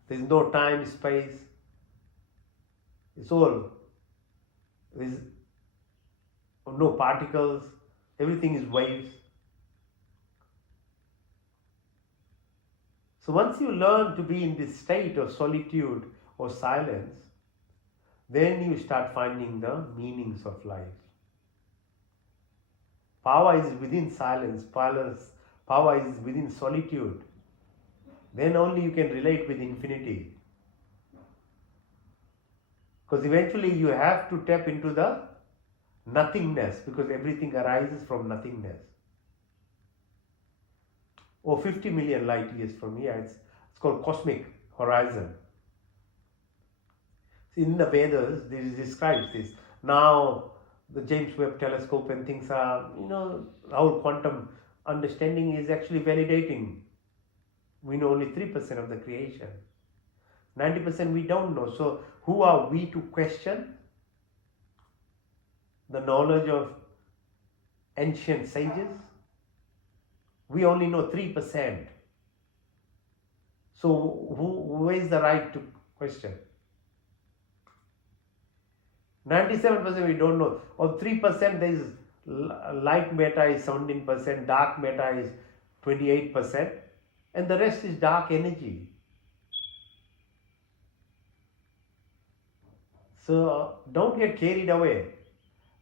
There is no time, space. It's all. There is no particles. Everything is waves. So once you learn to be in this state of solitude or silence, then you start finding the meanings of life. Power is within silence. Power is within solitude. Then only you can relate with infinity. Because eventually you have to tap into the nothingness, because everything arises from nothingness. Or 50 million light years from here, it's called cosmic horizon. In the Vedas, this describes this. Now, the James Webb Telescope and things are, our quantum understanding is actually validating. We know only 3% of the creation. 90% we don't know. So, who are we to question the knowledge of ancient sages? We only know 3%. So who is the right to question? 97% we don't know. On 3% there is light matter is 17%, dark matter is 28%, and the rest is dark energy. So don't get carried away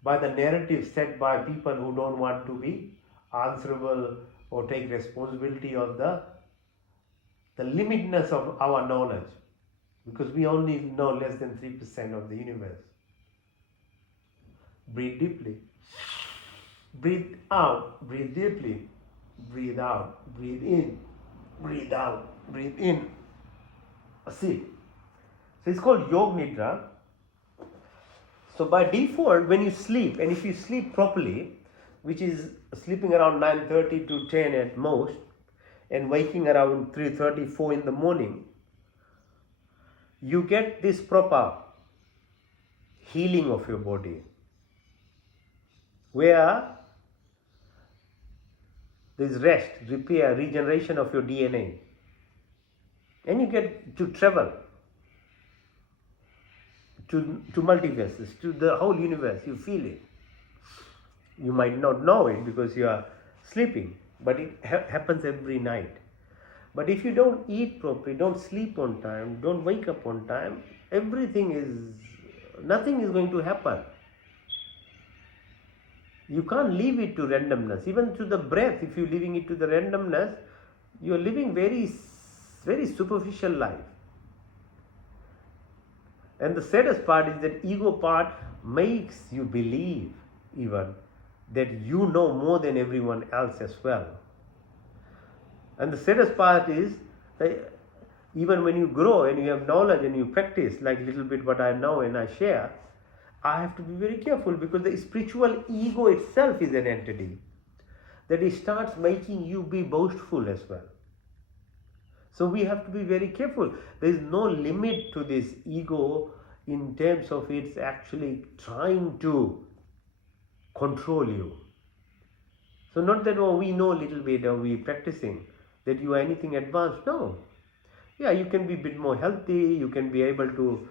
by the narrative set by people who don't want to be answerable or take responsibility of the limitness of our knowledge, because we only know less than 3% of the universe. Breathe deeply. Breathe out. Breathe deeply. Breathe out. Breathe in. Breathe out. Breathe in. See. So it's called Yog Nidra. So by default, when you sleep, and if you sleep properly, which is sleeping around 9:30 to 10 at most, and waking around 3:30, 4 in the morning, you get this proper healing of your body, where there is rest, repair, regeneration of your DNA, and you get to travel to multiverses, to the whole universe. You feel it. You might not know it because you are sleeping, but it happens every night. But if you don't eat properly, don't sleep on time, don't wake up on time, nothing is going to happen. You can't leave it to randomness. Even to the breath, if you're leaving it to the randomness, you're living very, very superficial life. And the saddest part is that ego part makes you believe even that you know more than everyone else as well. And the saddest part is that even when you grow and you have knowledge and you practice, like little bit what I know and I share, I have to be very careful, because the spiritual ego itself is an entity that it starts making you be boastful as well. So we have to be very careful. There is no limit to this ego in terms of it's actually trying to control you. So not that we know a little bit or we practicing that you are anything advanced. No. Yeah, you can be a bit more healthy, you can be able to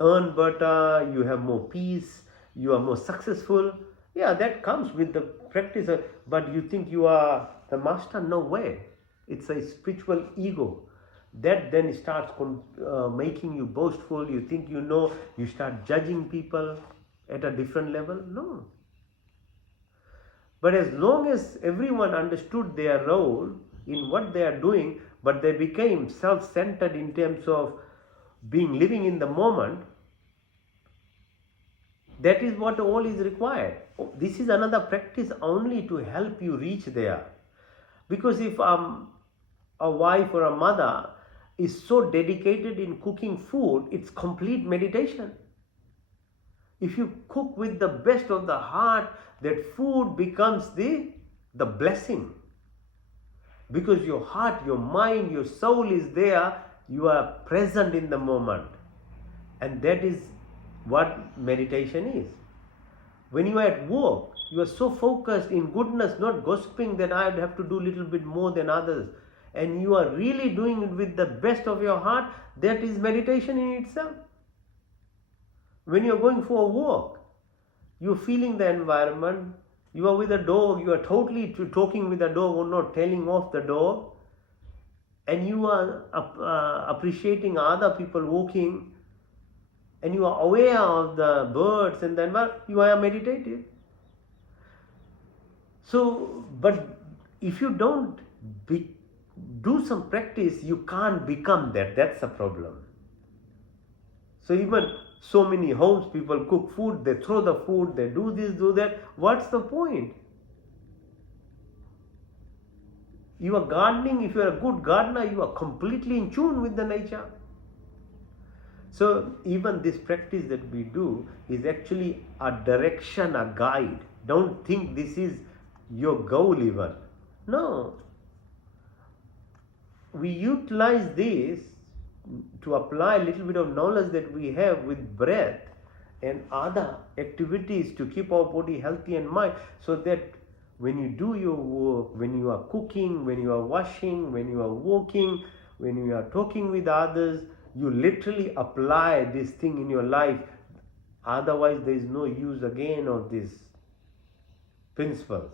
earn better, you have more peace, you are more successful. Yeah, that comes with the practice. But you think you are the master? No way. It's a spiritual ego that then starts making you boastful. You think you know, you start judging people at a different level. No. But as long as everyone understood their role in what they are doing, but they became self-centered in terms of living in the moment, that is what all is required. This is another practice only to help you reach there. Because if a wife or a mother is so dedicated in cooking food, it's complete meditation. If you cook with the best of the heart, that food becomes the blessing. Because your heart, your mind, your soul is there, you are present in the moment. And that is what meditation is. When you are at work, you are so focused in goodness, not gossiping that I have to do a little bit more than others. And you are really doing it with the best of your heart, that is meditation in itself. When you are going for a walk, you are feeling the environment, you are with a dog, you are totally talking with the dog or not telling off the dog, and you are appreciating other people walking, and you are aware of the birds and the environment, you are meditative. So, but if you don't do some practice, you can't become that. That's the problem. So even so many homes, people cook food, they throw the food, they do this, do that. What's the point? You are gardening, if you are a good gardener, you are completely in tune with the nature. So even this practice that we do is actually a direction, a guide. Don't think this is your goal even. No. We utilize this to apply a little bit of knowledge that we have with breath and other activities to keep our body healthy and mind, so that when you do your work, when you are cooking, when you are washing, when you are walking, when you are talking with others, you literally apply this thing in your life. Otherwise, there is no use again of these principles.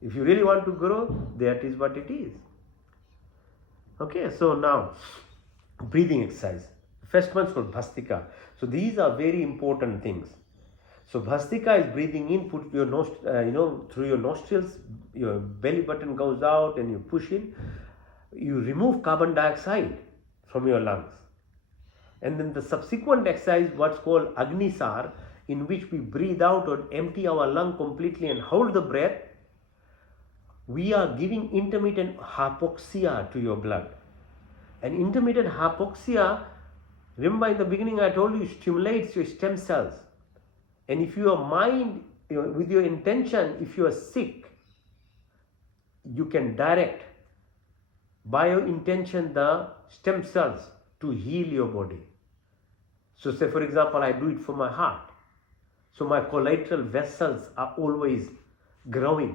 If you really want to grow, that is what it is. Okay, so now breathing exercise. First one's called Bhastika. So these are very important things. So Bhastika is breathing in, put your through your nostrils, your belly button goes out and you push in. You remove carbon dioxide from your lungs. And then the subsequent exercise, what's called Agnisar, in which we breathe out or empty our lung completely and hold the breath. We are giving intermittent hypoxia to your blood. And intermittent hypoxia, remember in the beginning I told you, stimulates your stem cells. And if your mind, with your intention, if you are sick, you can direct by your intention the stem cells to heal your body. So say for example, I do it for my heart. So my collateral vessels are always growing.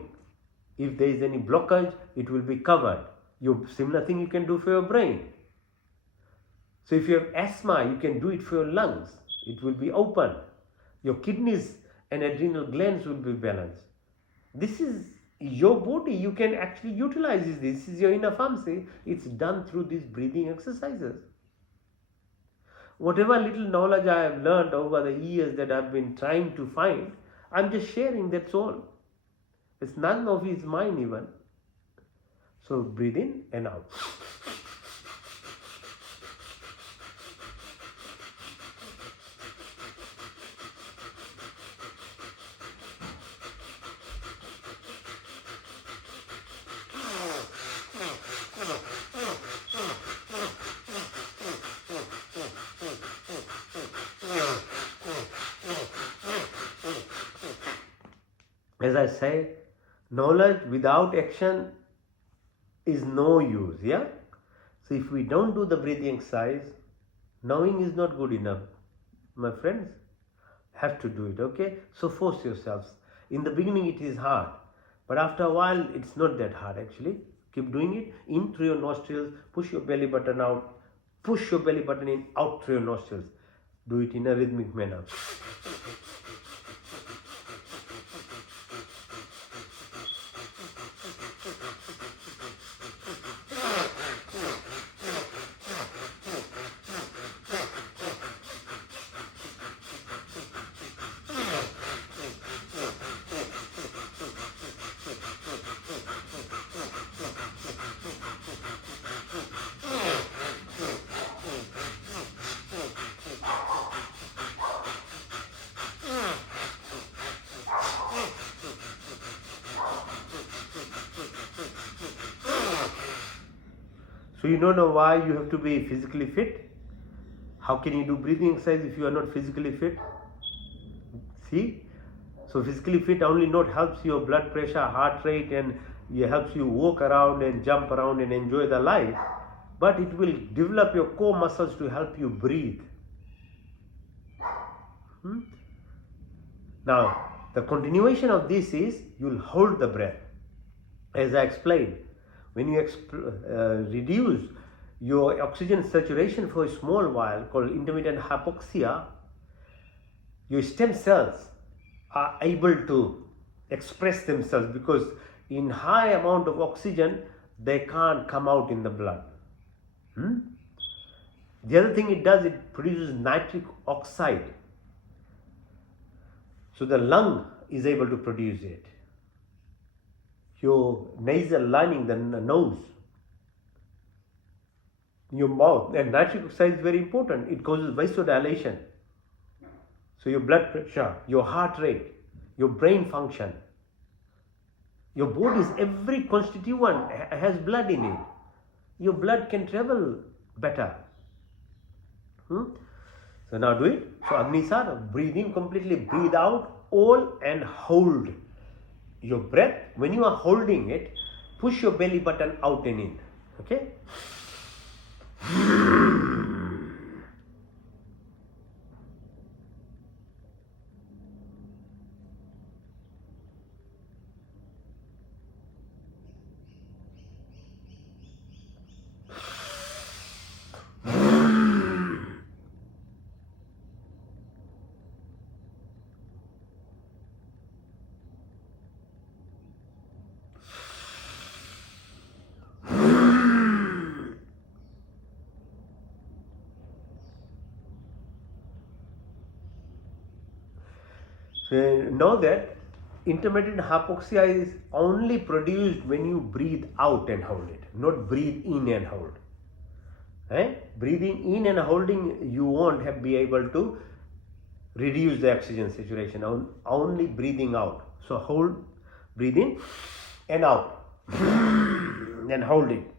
If there is any blockage, it will be covered. Similar thing you can do for your brain. So if you have asthma, you can do it for your lungs. It will be open. Your kidneys and adrenal glands will be balanced. This is your body. You can actually utilize this. This is your inner pharmacy. It's done through these breathing exercises. Whatever little knowledge I have learned over the years that I've been trying to find, I'm just sharing, that's all. It's none of his mine even. So breathe in and out. As I say, knowledge without action is no use, yeah? So if we don't do the breathing exercise, knowing is not good enough. My friends, have to do it, okay? So force yourselves. In the beginning it is hard, but after a while it's not that hard actually. Keep doing it, in through your nostrils, push your belly button out, push your belly button in, out through your nostrils. Do it in a rhythmic manner. So you don't know why you have to be physically fit? How can you do breathing exercise if you are not physically fit? See? So physically fit only not helps your blood pressure, heart rate, and it helps you walk around and jump around and enjoy the life, but it will develop your core muscles to help you breathe. Now, the continuation of this is you'll hold the breath. As I explained, when you reduce your oxygen saturation for a small while, called intermittent hypoxia, your stem cells are able to express themselves because in high amount of oxygen, they can't come out in the blood. The other thing it does, it produces nitric oxide. So the lung is able to produce it. Your nasal lining, the nose, your mouth, and nitric oxide is very important. It causes vasodilation. So your blood pressure, your heart rate, your brain function, your body's every constituent has blood in it. Your blood can travel better. So now do it. So Agnisar, breathe in completely, breathe out all and hold your breath. When you are holding it, push your belly button out and in. Okay? So know that intermittent hypoxia is only produced when you breathe out and hold it, not breathe in and hold. Breathing in and holding, you won't be able to reduce the oxygen saturation. Only breathing out. So hold, breathe in and out, then hold it.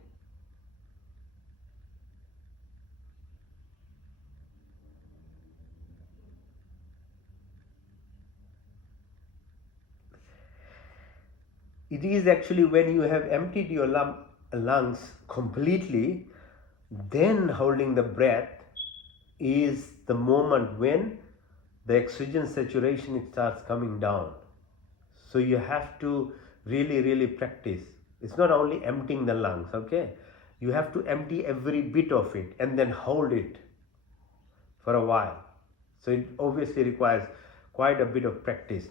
It is actually when you have emptied your lungs completely, then holding the breath is the moment when the oxygen saturation starts coming down. So you have to really practice. It's not only emptying the lungs, okay? You have to empty every bit of it and then hold it for a while. So it obviously requires quite a bit of practice.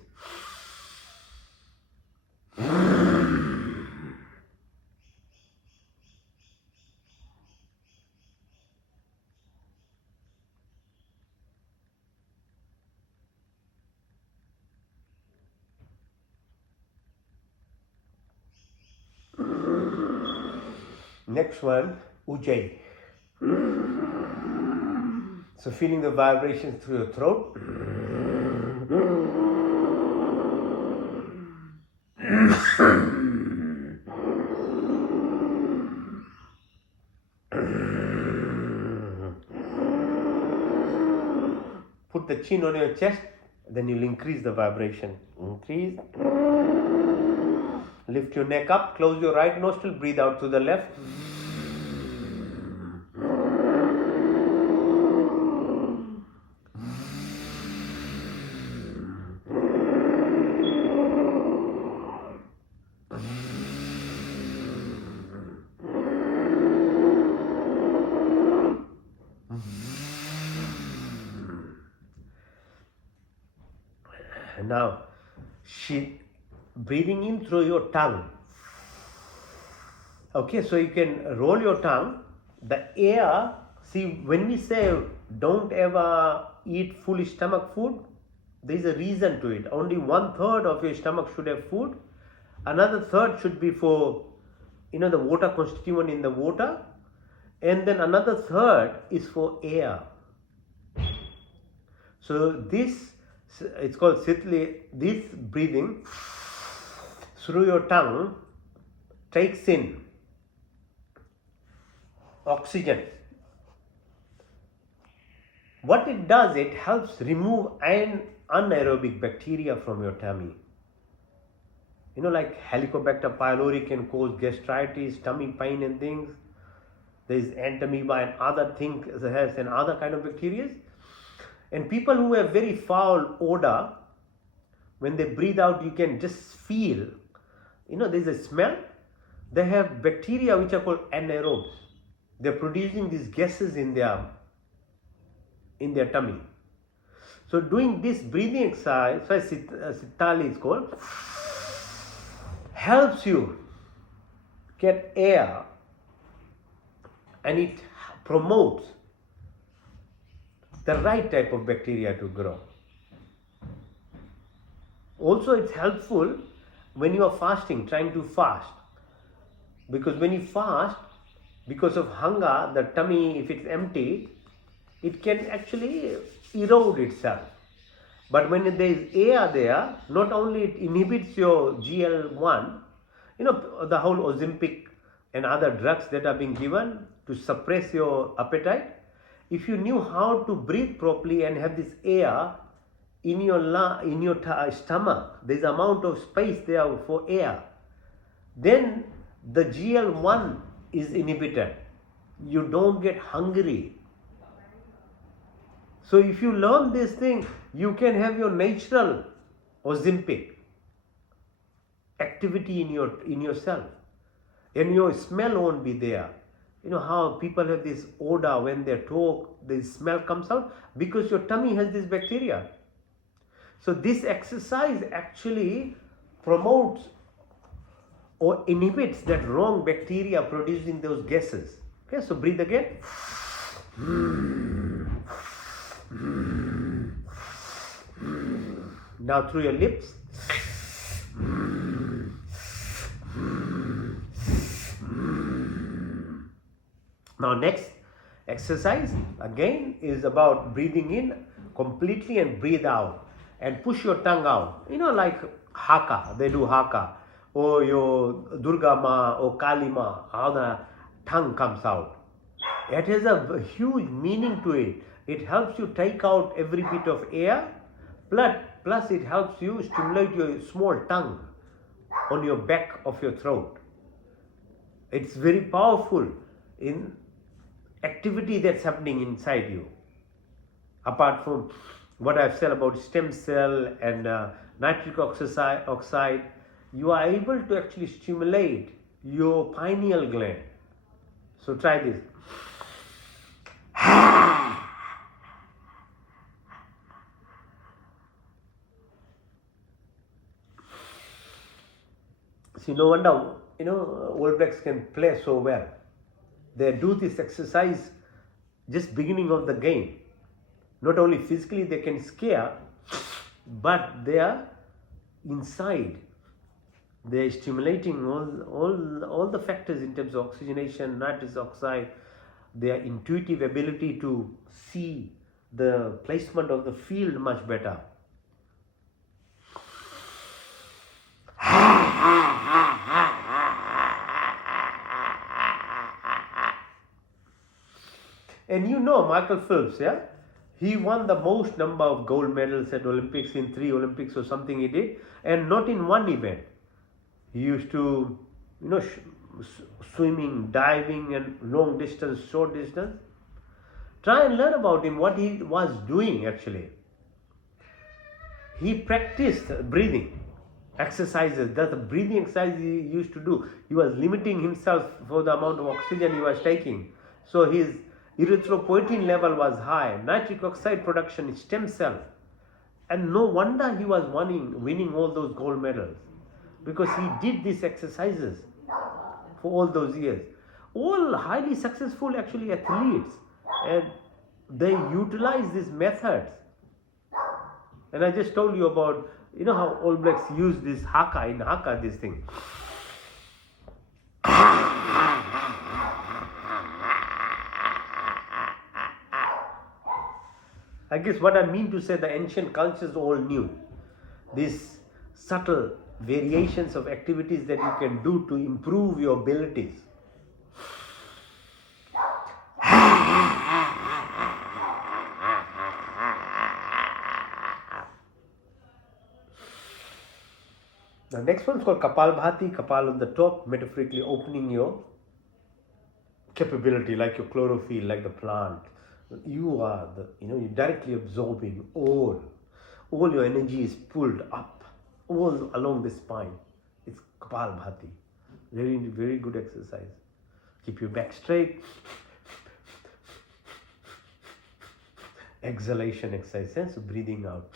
Next one, Ujjayi. So feeling the vibrations through your throat. Put the chin on your chest, then you'll increase the vibration. Increase. Lift your neck up, close your right nostril, breathe out through the left. Now, breathing in through your tongue. Okay, so you can roll your tongue. The air, see, when we say don't ever eat full stomach food, there is a reason to it. Only 1/3 of your stomach should have food. Another third should be for, the water constituent in the water. And then another third is for air. So this, it's called Sitli. This breathing through your tongue takes in oxygen. What it does, it helps remove anaerobic bacteria from your tummy. Like Helicobacter pylori can cause gastritis, tummy pain and things. There is entamoeba and other things and other kind of bacteria. And people who have very foul odor, when they breathe out, you can just feel, there's a smell. They have bacteria which are called anaerobes. They're producing these gases in their tummy. So doing this breathing exercise, Sitali is called, helps you get air, and it promotes the right type of bacteria to grow. Also, it's helpful when you are fasting, trying to fast. Because when you fast, because of hunger, the tummy, if it's empty, it can actually erode itself. But when there is air there, not only it inhibits your GL1, the whole Ozempic and other drugs that are being given to suppress your appetite. If you knew how to breathe properly and have this air in your stomach, there's amount of space there for air, then the GL1 is inhibited. You don't get hungry. So if you learn this thing, you can have your natural Ozempic activity in yourself, and your smell won't be there. How people have this odor when they talk, the smell comes out because your tummy has this bacteria. So this exercise actually promotes or inhibits that wrong bacteria producing those gases. Okay, so breathe again. Now through your lips. Now next exercise again is about breathing in completely and breathe out and push your tongue out. You know, like haka, they do haka, or your Durga Ma or Kali Ma, how the tongue comes out. It has a huge meaning to it. It helps you take out every bit of air, plus it helps you stimulate your small tongue on your back of your throat. It's very powerful in activity that's happening inside you. Apart from what I've said about stem cell and nitric oxide, you are able to actually stimulate your pineal gland. So try this. See, no wonder, All Blacks can play so well. They do this exercise just beginning of the game. Not only physically they can scare, but they are inside. They are stimulating all the factors in terms of oxygenation, nitrous oxide, their intuitive ability to see the placement of the field much better. And Michael Phelps, yeah? He won the most number of gold medals at Olympics, in 3 Olympics or something he did, and not in one event. He used to, swimming, diving, and long distance, short distance. Try and learn about him, what he was doing actually. He practiced breathing exercises. That's the breathing exercise he used to do. He was limiting himself for the amount of oxygen he was taking. So his erythropoietin level was high, nitric oxide production, stem cell. And no wonder he was winning all those gold medals, because he did these exercises for all those years. All highly successful actually athletes, and they utilize these methods. And I just told you about, how All Blacks use this haka, this thing. I guess what I mean to say, the ancient cultures all knew these subtle variations of activities that you can do to improve your abilities. The next one is called Kapalbhati. Kapal on the top, metaphorically opening your capability, like your chlorophyll, like the plant. You are you're directly absorbing all your energy is pulled up, all along the spine. It's Kapalbhati. Very, very good exercise. Keep your back straight. Exhalation exercise, so breathing out.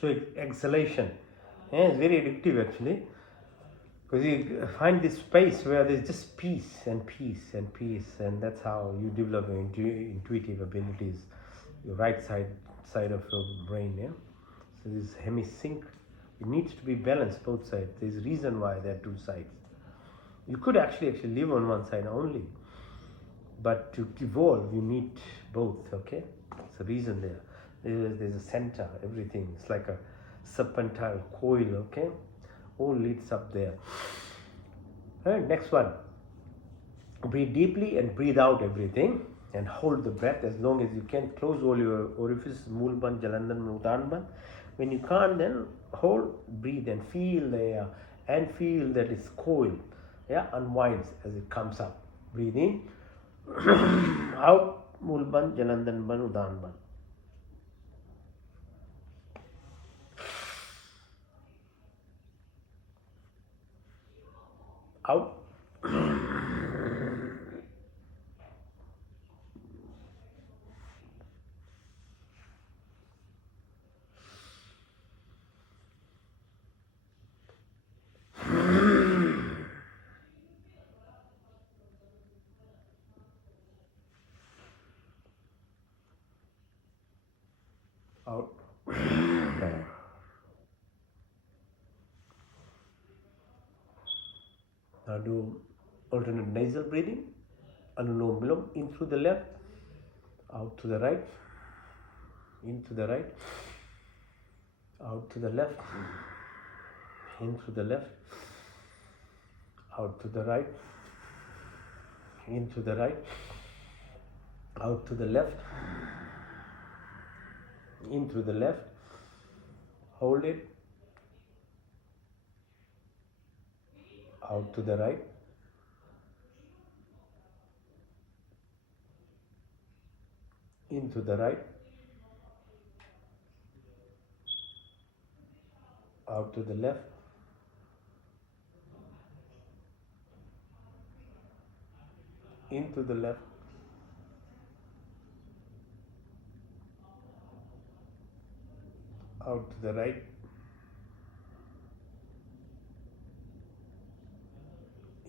So exhalation, yeah, it's very addictive actually, because you find this space where there's just peace and peace and peace, and that's how you develop your intuitive abilities, your right side of your brain. Yeah, so this hemisync, it needs to be balanced both sides. There's a reason why there are two sides. You could actually live on one side only, but to evolve you need both. Okay, it's a reason there. There's a center, everything. It's like a serpentine coil. Okay, all leads up there. Right, next one. Breathe deeply and breathe out everything, and hold the breath as long as you can. Close all your orifices, Mulban, Jalandhan, Udanban. When you can't, then hold, breathe, and feel the air, and feel that it's coil, yeah, unwinds as it comes up. Breathe in, out, Mulban, Jalandhan, Ban, Udanban. Out. Out. Now do alternate nasal breathing. Anulom Vilom, in through the left, out to the right, in to the right, out to the left, in through the left, out to the right, in to the right, out to the left, in through the left, hold it, out to the right, into the right, out to the left, into the left, out to the right,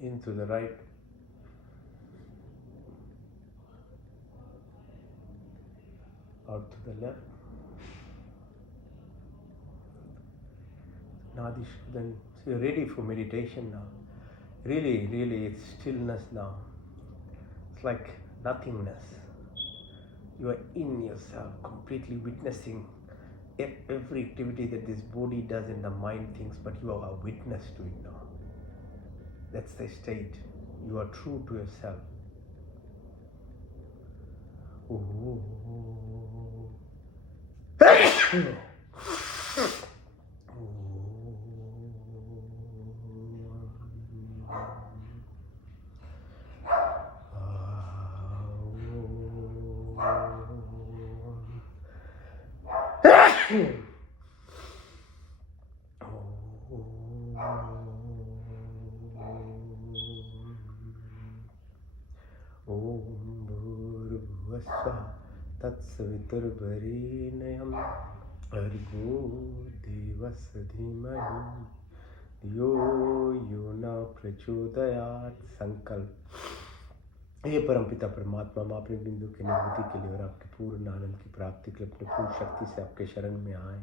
into the right, out to the left. Nadi Shuddhan. So you're ready for meditation now. Really, it's stillness now. It's like nothingness. You are in yourself, completely witnessing every activity that this body does and the mind thinks, but you are a witness to it now. That's the state. You are true to yourself. Ooh. Om Bhurvasva Tatsaviturbharenyam Argo Devasya Dhimahi Yo Yona Prachodayat Sankalp. हे परमपिता परमात्मा, हम अपने बिंदु की अनुभूति के लिए और आपके पूर्ण आनंद की प्राप्ति के लिए अपने पूर्ण शक्ति से आपके शरण में आए।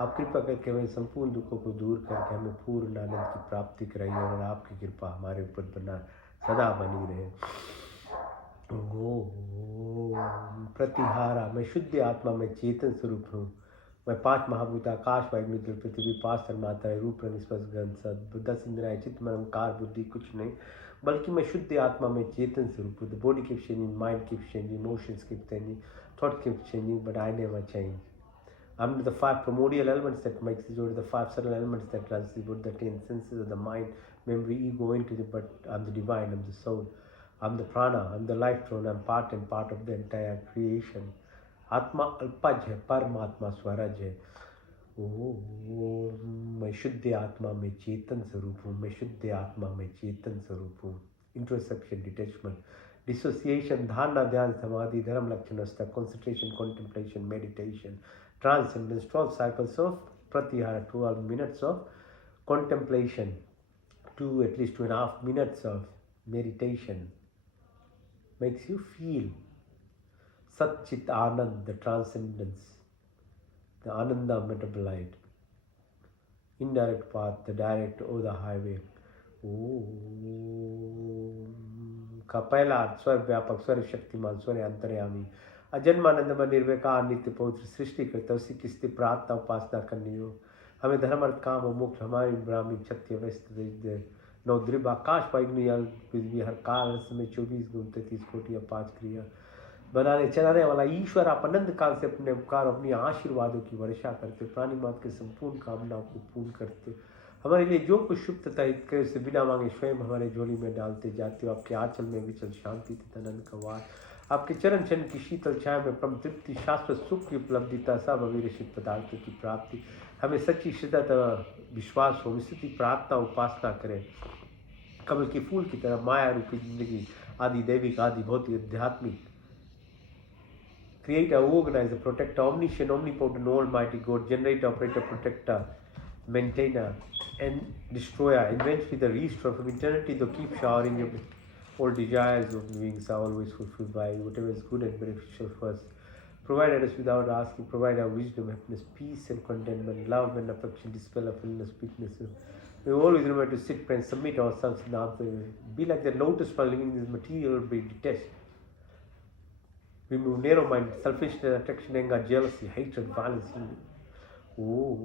आप कृपा करके हमें संपूर्ण दुखों को दूर करके हमें पूर्ण आनंद की प्राप्ति कराइए, और आपकी कृपा हमारे ऊपर बना सदा बनी रहे। ओम प्रतिहारा। मैं शुद्ध आत्मा में चेतन स्वरूप हूँ। मैं 5 महाभूत आकाश, वायु, जल, पृथ्वी, 5 तन्मात्राएं, रूप, रंग, स्पर्श, गंध, शब्द, 10 इंद्रियाँ, चित्त, मन, अहंकार, बुद्धि कुछ नहीं, बल्कि मैं शुद्ध आत्मा में चेतन स्वरूप हूँ। The body keeps changing, mind keeps changing, emotions keep changing, thought keeps changing, but I never change. I'm the 5 primordial elements that makes the body, the 5 subtle elements that runs the body, the 10 senses of the mind, memory, ego, into the, but I'm the divine, I'm the soul, I'm the prana, I'm the life throne, I'm part and part of the entire creation. आत्मा अल्पज है, परमात्मा स्वरज है। ओम मैं शुद्ध आत्मा में चेतन स्वरूप हूँ। मैं शुद्ध आत्मा में चेतन स्वरूप हूँ। इंट्रोस्पेक्शन, डिटैचमेंट, डिसोसिएशन, धारणा, ध्यान, समाधि, धर्म लक्षण, concentration, contemplation, meditation, transcendence, 12 cycles of pratyahara, 12 minutes of contemplation, at least 2.5 minutes of meditation makes you feel Sat Chit Anand, the transcendence, the Ananda metabolite, indirect path, the direct or the highway. का पहला अर्थ स्वर व्यापक, स्वर शक्तिमान, स्वर अंतर्यामी, अजन्मानंदमय, निर्विकार, नित्य पवित्र, सृष्टि करता, उसी की स्थिति प्रार्थना उपासना करनी हो। हमें धर्म अर्थ काम और मोक्ष, हमारी ब्राह्मी क्षत्रिय व्यस्त नौद्रिब आकाश वायुग्नियल पृथ्वी हर काल समय 24 गुण 33 कोटि 5 क्रिया बनाने चलाने वाला ईश्वर, आप अनंत काल से अपने उपकार, अपनी आशीर्वादों की वर्षा करते, प्राणी मात्र के संपूर्ण कामनाओं को पूर्ण करते, हमारे लिए जो कुछ शुभ तथा हित करे उसे बिना मांगे स्वयं हमारे झोली में डालते जाते हो। आपके आंचल में विचल शांति तथा नंद का वास, आपके चरण चरण की शीतल छाया में परम तृप्ति, शाश्वत सुख की उपलब्धिता, सब अविरक्षित पदार्थों की प्राप्ति, हमें सच्ची श्रद्धा तथा विश्वास हो, स्थिति प्रार्थना उपासना करें, कमल के फूल की तरह माया रूपी जिंदगी आदि दैविक आदि भौतिक आध्यात्मिक, creator, organizer, protector, omniscient, omnipotent, almighty God, generator, operator, protector, maintainer, and destroyer, eventually the restorer from eternity, to keep showering your all desires of beings are always fulfilled by you, whatever is good and beneficial for us. Provide us without asking, provide our wisdom, happiness, peace and contentment, love and affection, dispel of illness, weakness. We always remember to sit, pray, and submit ourselves in our be like the lotus flower living in this material, be detached. Remove narrow mind, selfishness, attraction, anger, jealousy, hatred, violence. ओम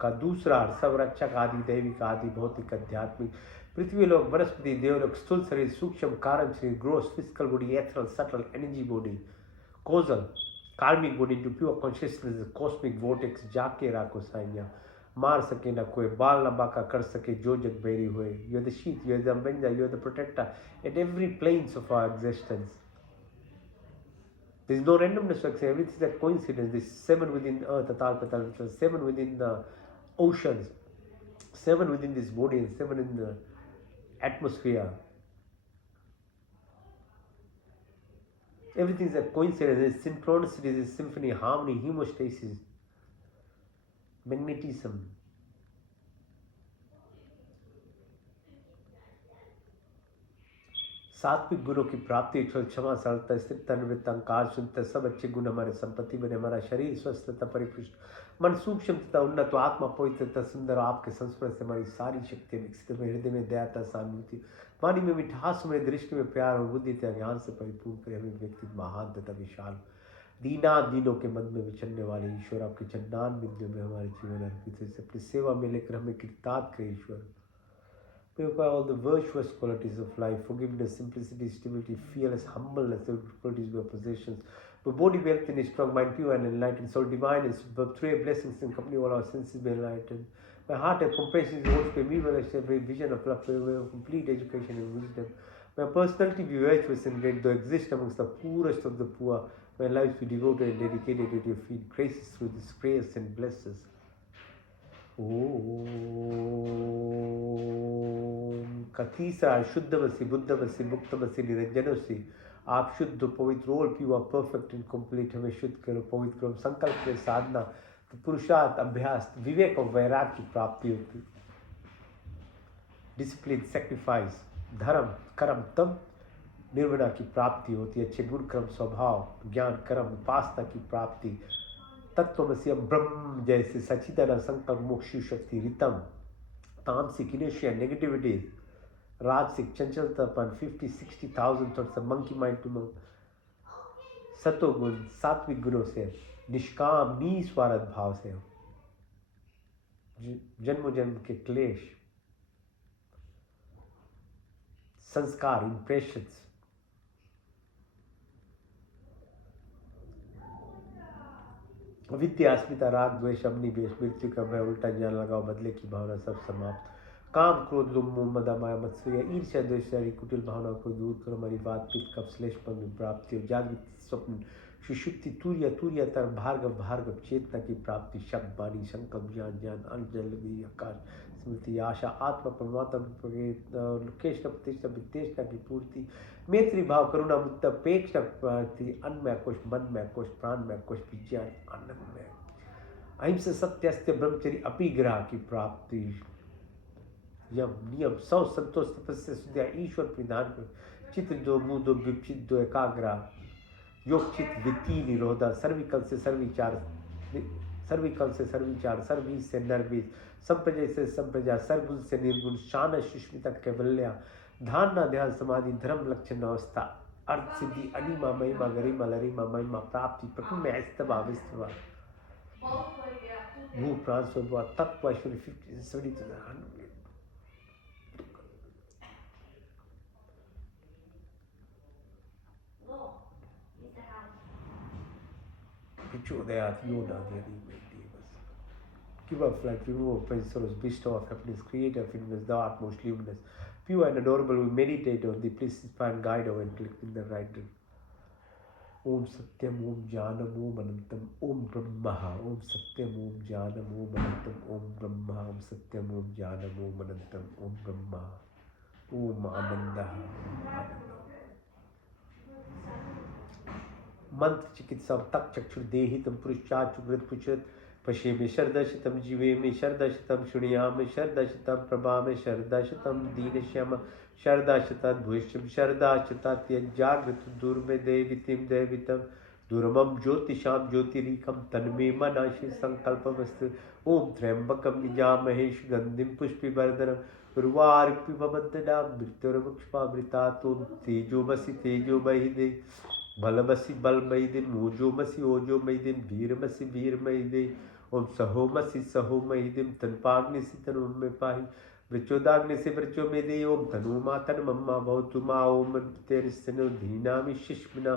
का दूसरा अर्थ सब रक्षक आदि दैविक आदि भौतिक आध्यात्मिक, पृथ्वी लोक, वनस्पति, देवलोक, स्थूल शरीर, सूक्ष्म कारण शरीर, gross, physical body, ethereal, subtle, energy body, causal, karmic body to pure consciousness, cosmic vortex, जाके राखो साइया, मार सके ना कोई, बाल ना बाका कर सके जो जग बेरी हुए। You are the shield, you are the avenger, you are the protector at every planes of our existence. There is no randomness to accept. Everything is a coincidence. This 7 within the earth, Atal Patal, 7 within the oceans, 7 within this body, and 7 in the atmosphere. Everything is a coincidence. There is synchronicity, there is symphony, harmony, homeostasis, magnetism. सात्विक गुणों की प्राप्ति, क्षमा, सरलता, स्थिरता, निवृत्त, अहंकार, शुद्धता, सब अच्छे गुण हमारे संपत्ति बने, हमारा शरीर स्वस्थ तथा परिपुष्ट, मन सूक्ष्म तथा उन्नत, आत्मा पवित्र तथा सुंदर, आपके संस्पर्श से हमारी सारी शक्तियाँ विकसित, हृदय में दया तथा सहानुभूति, वाणी में मिठास, हमारी दृष्टि में प्यार और बुद्धि तथा ज्ञान से परिपूर्ण करे, हमें व्यक्तित्व महान तथा विशाल, दीना दीनों के मन में विचरने वाले ईश्वर, आपके चंडान बिंदु में हमारे जीवन अर्पित है, अपनी सेवा में लेकर हमें कृतार्थ करे ईश्वर. Purify all the virtuous qualities of life, forgiveness, simplicity, stability, fearless, humbleness, the qualities of our possessions. For body, wealth, and a strong mind, pure and enlightened, soul divine, and three blessings and company, all our senses be enlightened. My heart has compassion towards me, well, I have a vision of love, complete education and wisdom. My personality be virtuous and great, though exist amongst the poorest of the poor. My life be devoted and dedicated to your feet. Graces through this prayers and blesses. का तीसरा शुद्धवसी, बुद्धवसी, मुक्तवसी, निरंजनवसी, आप शुद्ध पवित्र और pure perfect and complete, हमें शुद्ध करो, पवित्र करो, संकल्प के साधना, तो पुरुषार्थ, अभ्यास, विवेक और वैराग्य की प्राप्ति होती, डिसिप्लिन, सेक्रीफाइस, धर्म, कर्म, तब निर्वणा की प्राप्ति होती है, अच्छे गुण, कर्म, स्वभाव, ज्ञान, कर्म, उपासना की प्राप्ति, तत्वमसि ब्रह्म जैसे सचिदानंद, संकल्प, मोक्ष, शक्ति, रितम, तामसिक, इनर्शिया, नेगेटिविटी, राजसिक, चंचलतापन, 50-60,000 thoughts, monkey mind to monk, सतोगुण, सात्विक गुणों से, निष्काम, निस्वार्थ भाव से, जन्म जन्म के क्लेश, संस्कार, इंप्रेशंस, विद्या, अस्मिता, राग, द्वेष, अग्निवेश, मृत्यु का भय, उल्टा ज्ञान लगाओ, बदले की भावना, सब समाप्त, काम, क्रोध, लोभ, मोह, मद, माया, मत्सर्य, ईर्ष्या, द्वेष, कुटिल भावनाओं को दूर करो, हमारी बात, पित्त, कफ, श्लेष में प्राप्ति हो, जागृत, स्वप्न, सुषुप्ति, तूर्य, तूर्यतर, भार्गव, भार्गव, चेतना की प्राप्ति, शब्द, वाणी, संकल्प, ज्ञान, ज्ञान, अंजलि, आकाश, स्मृति, आशा, आत्मा, परमात्मा, लोकेश, प्रतिष्ठा, विदेशना की पूर्ति, मैत्री भाव, करुणा, मुक्ता, पेक्षा, अन्मय कोश, मन में कोश, प्राण में कोश, विज्ञान, आनंद में, अहिंसा सत्यस्य ब्रह्मचर्य अपि ग्रह की प्राप्ति, यम नियम सौ संतोष तपस्या सुध्या ईश्वर प्रदान कर, चित्त दो मुंह दो विपचित दो एकाग्रा, योग चित वित्ती निरोधा, सर्विकल से सर्विचार, सर्विकल से सर्विचार, सर्वीस से नरवीस, संप्रजय से संप्रजा, सर्वगुण से निर्गुण, शान सुष्मिता कैवल्या, धारणा ध्यान समाधि धर्म लक्षण अवस्था, अर्थ सिद्धि अनिमा महिमा गरिमा लरिमा महिमा प्राप्ति प्रकृति में ऐस्तवा विस्तवा भू प्राण स्वभा तत्व ऐश्वर्य 50 70 100 Prachodayat Yodadhyani Devas. Give up flight, remove pain, sorrows, bestow of happiness, create of universe, thou art most luminous. Pure and adorable, we meditate on thee, please inspire and guide our intellect in the right direction. Om Satyam Om Jnanam Om Anantam Om Brahma Om Satyam Om Jnanam Om Anantam Om Brahma Om Satyam Om Jnanam Om Anantam Om Brahma Om Ananda मंत्र चिकित्सा तक चक्षुर्देहितम पुरुषाचुग्रत पुचत पशे में शरदशतम जीवे में शरदशतम शुणियाम शरदशतम प्रभा में शरदशतम दीनश्याम शरदशतद भूष्यम शरदशतद जागृत दुर्मे देवितिम देवितम दुर्मम ज्योतिषाम ज्योतिरीकम तन्मे मनाशि संकल्पमस्तु ओम त्र्यंबकम यजामहे सुगंधिम पुष्पिवर्धनम उर्वारुकपिबबद्धना मृत्युर्मुक्षपावृतातुम तेजोमसि तेजोमहि दे बलमसि बलमयि दे मोजोमसि ओजोमयि दे वीरमसि वीरमयि दे ओम सहोमसि सहोमयि दे तन्पाग्निसि तनुमे पाहि वृचोदाग्नि से वृचो में दे ओम तनुमा तन्मम्मा भवतु मा ओम तेरिस्तनु धीनामि शिष्मिना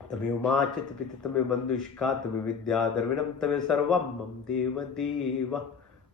तमेव माचत पित तमेव बंधुष्का तमेव विद्या द्रविणम तमेव सर्वम मम देव देव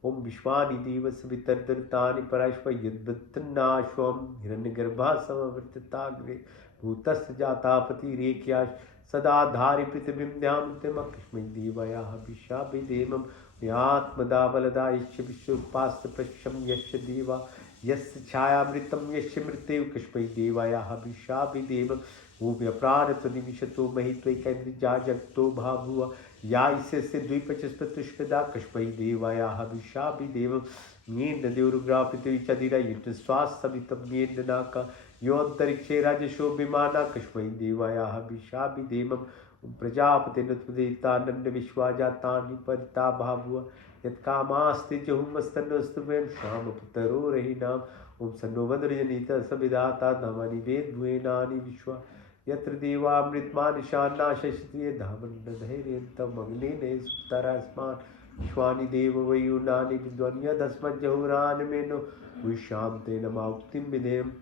ओम विश्वानि देव सवितर्दृतानि पराश्व यद्वत्तनाश्वम हिरण्यगर्भा समवर्तिताग्रे भूतस्य जातापति रेक्याश सदा धारि पृथिवीं ध्यानमकृष्मै देवयाः विशाभिदेवं यात्मदा यस्य विश्वोपास्य पश्यं यस्य देवा यस्य छायामृतं यस्य मृत्युः कस्मै देवायाः विशाभिदेवं ओम अप्राणतो निमिषतो महि त्वैकेन्द्रिया जगतो भाभुव या इससे द्विपचस्पतुष्पदा कस्मै देवायाः विशाभिदेवं येन देवरुग्रापितो चदिरा युतश्वास सवितं येन नाका योऽन्तरिक्षे राजशो विमाना कस्मै देवायाः विशाभिदेवं प्रजापतिं त्वदेतानन्द विश्वाजातानि परिता भाभुव यत्कामास्ते जहुमस्तनस्तु वयं श्यामपुतरो रहिनाम् ओम सन्नो वन्द्रजनिता सविधाता धामानि वेदभुवेनानि विश्वा यत्र देवामृतमानि शान्ना शशिते धामन्न धैर्यन्तं अग्नेने सुतरास्मान् विश्वानि देववयूनानि विद्वान् यदस्मज्जहुरानमेनो विश्वां ते नमा उक्तिं विधेयम्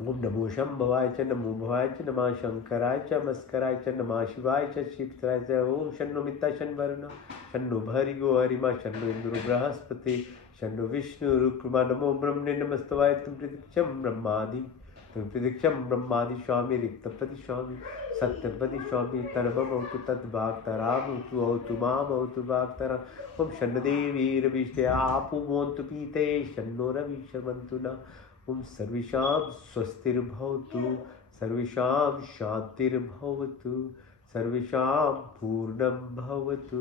ओम नमो शंभवाय च नमो भवाय च नमः शंकराय च मस्कराय च नमः शिवाय च शिवतराय च ओम शन्नो मित्ता शन्वर्ण शन्नो भर्गो हरिमा शन्नो इंद्रो बृहस्पति शन्नो विष्णु रुक्मा नमो ब्रह्मणे नमस्तवाय तुम प्रतीक्षम ब्रह्मादि स्वामी रिक्तपति स्वामी सत्यपति स्वामी तर्वमौतु तद्भाक्तरामौतु औतु मामौतु भाक्तरा ओम शन्न देवीर्विष्टे आपु मोन्तु पीते शन्नो रवि शर्मन्तु न ओम सर्वेषां स्वस्तिर्भवतु सर्वेषां शान्तिर्भवतु सर्वेषां पूर्णं भवतु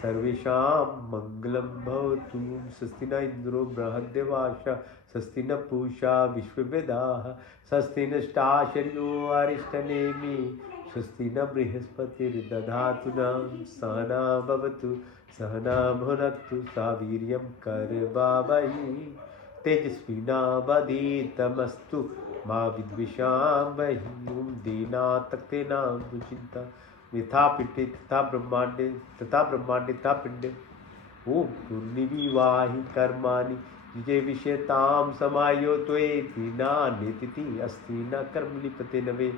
सर्वेषां मङ्गलं भवतु स्वस्ति न इन्द्रो बृहद्देवाशा स्वस्ति न पूषा विश्ववेदाः स्वस्ति नष्टाशर्यो अरिष्टनेमि स्वस्ति न बृहस्पतिर्दधातु न सहना भवतु सहना भुनक्तु सा वीर्यं करवावहै तेजस्विनावधीतमस्तु मा विद्विषावहै ओम दीनातक्तेना दुचिंता यथा पिंडे तथा ब्रह्मांडे तथा पिंडे ओम पूर्णिविवाहि कर्माणि विजय विषयतां समायो त्वेति नान्यतिथि अस्ति न कर्म लिपते नवे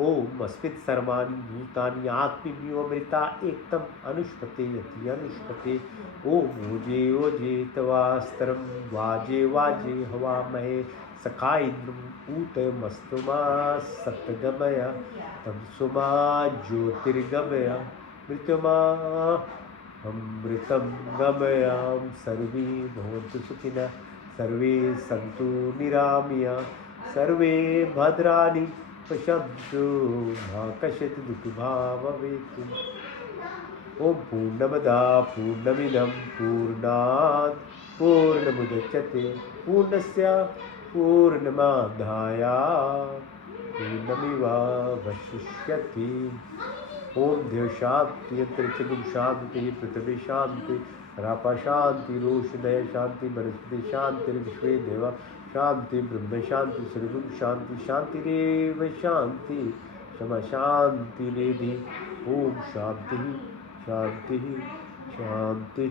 ओम अस्मित् सर्वाणि भूतानि आत्मन्योऽमृता एकतम अनुष्पते यति अनुष्पते ओम ओजे ओजे तवास्तरं वाजे वाजे हवामहे सखा इन्द्रं ऊतमस्तुमा सप्तगमय तमसुमा ज्योतिर्गमय मृत्युमा अमृतं गमयां सर्वे भवन्तु सुखिनः सर्वे सन्तु निरामया सर्वे भद्राणि पश्यन्तु मा कश्चित् दुःखभाववेत् ॐ पूर्णमदा पूर्णमिदं पूर्णात् पूर्णमुदच्यते पूर्णस्य पूर्णमादाय पूर्णमेवावशिष्यते ओम देव शांति अंतरिक्षगुम शांति पृथ्वी शांति रापा शांति रोषदय शांति वनस्पति शांति विश्व देवा शांति ब्रह्म शांति सर्वगुण शांति शांति रेव शांति क्षमा शांति रेधि ओम शांति शांति शांति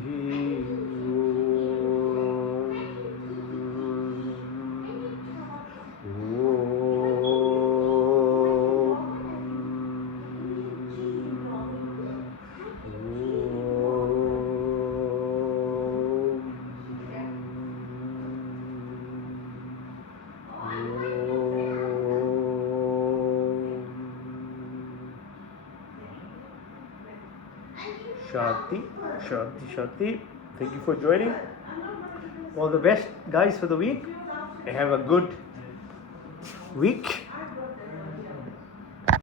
Shanti, Shanti, Shanti. Thank you for joining. All the best, guys, for the week. Have a good week.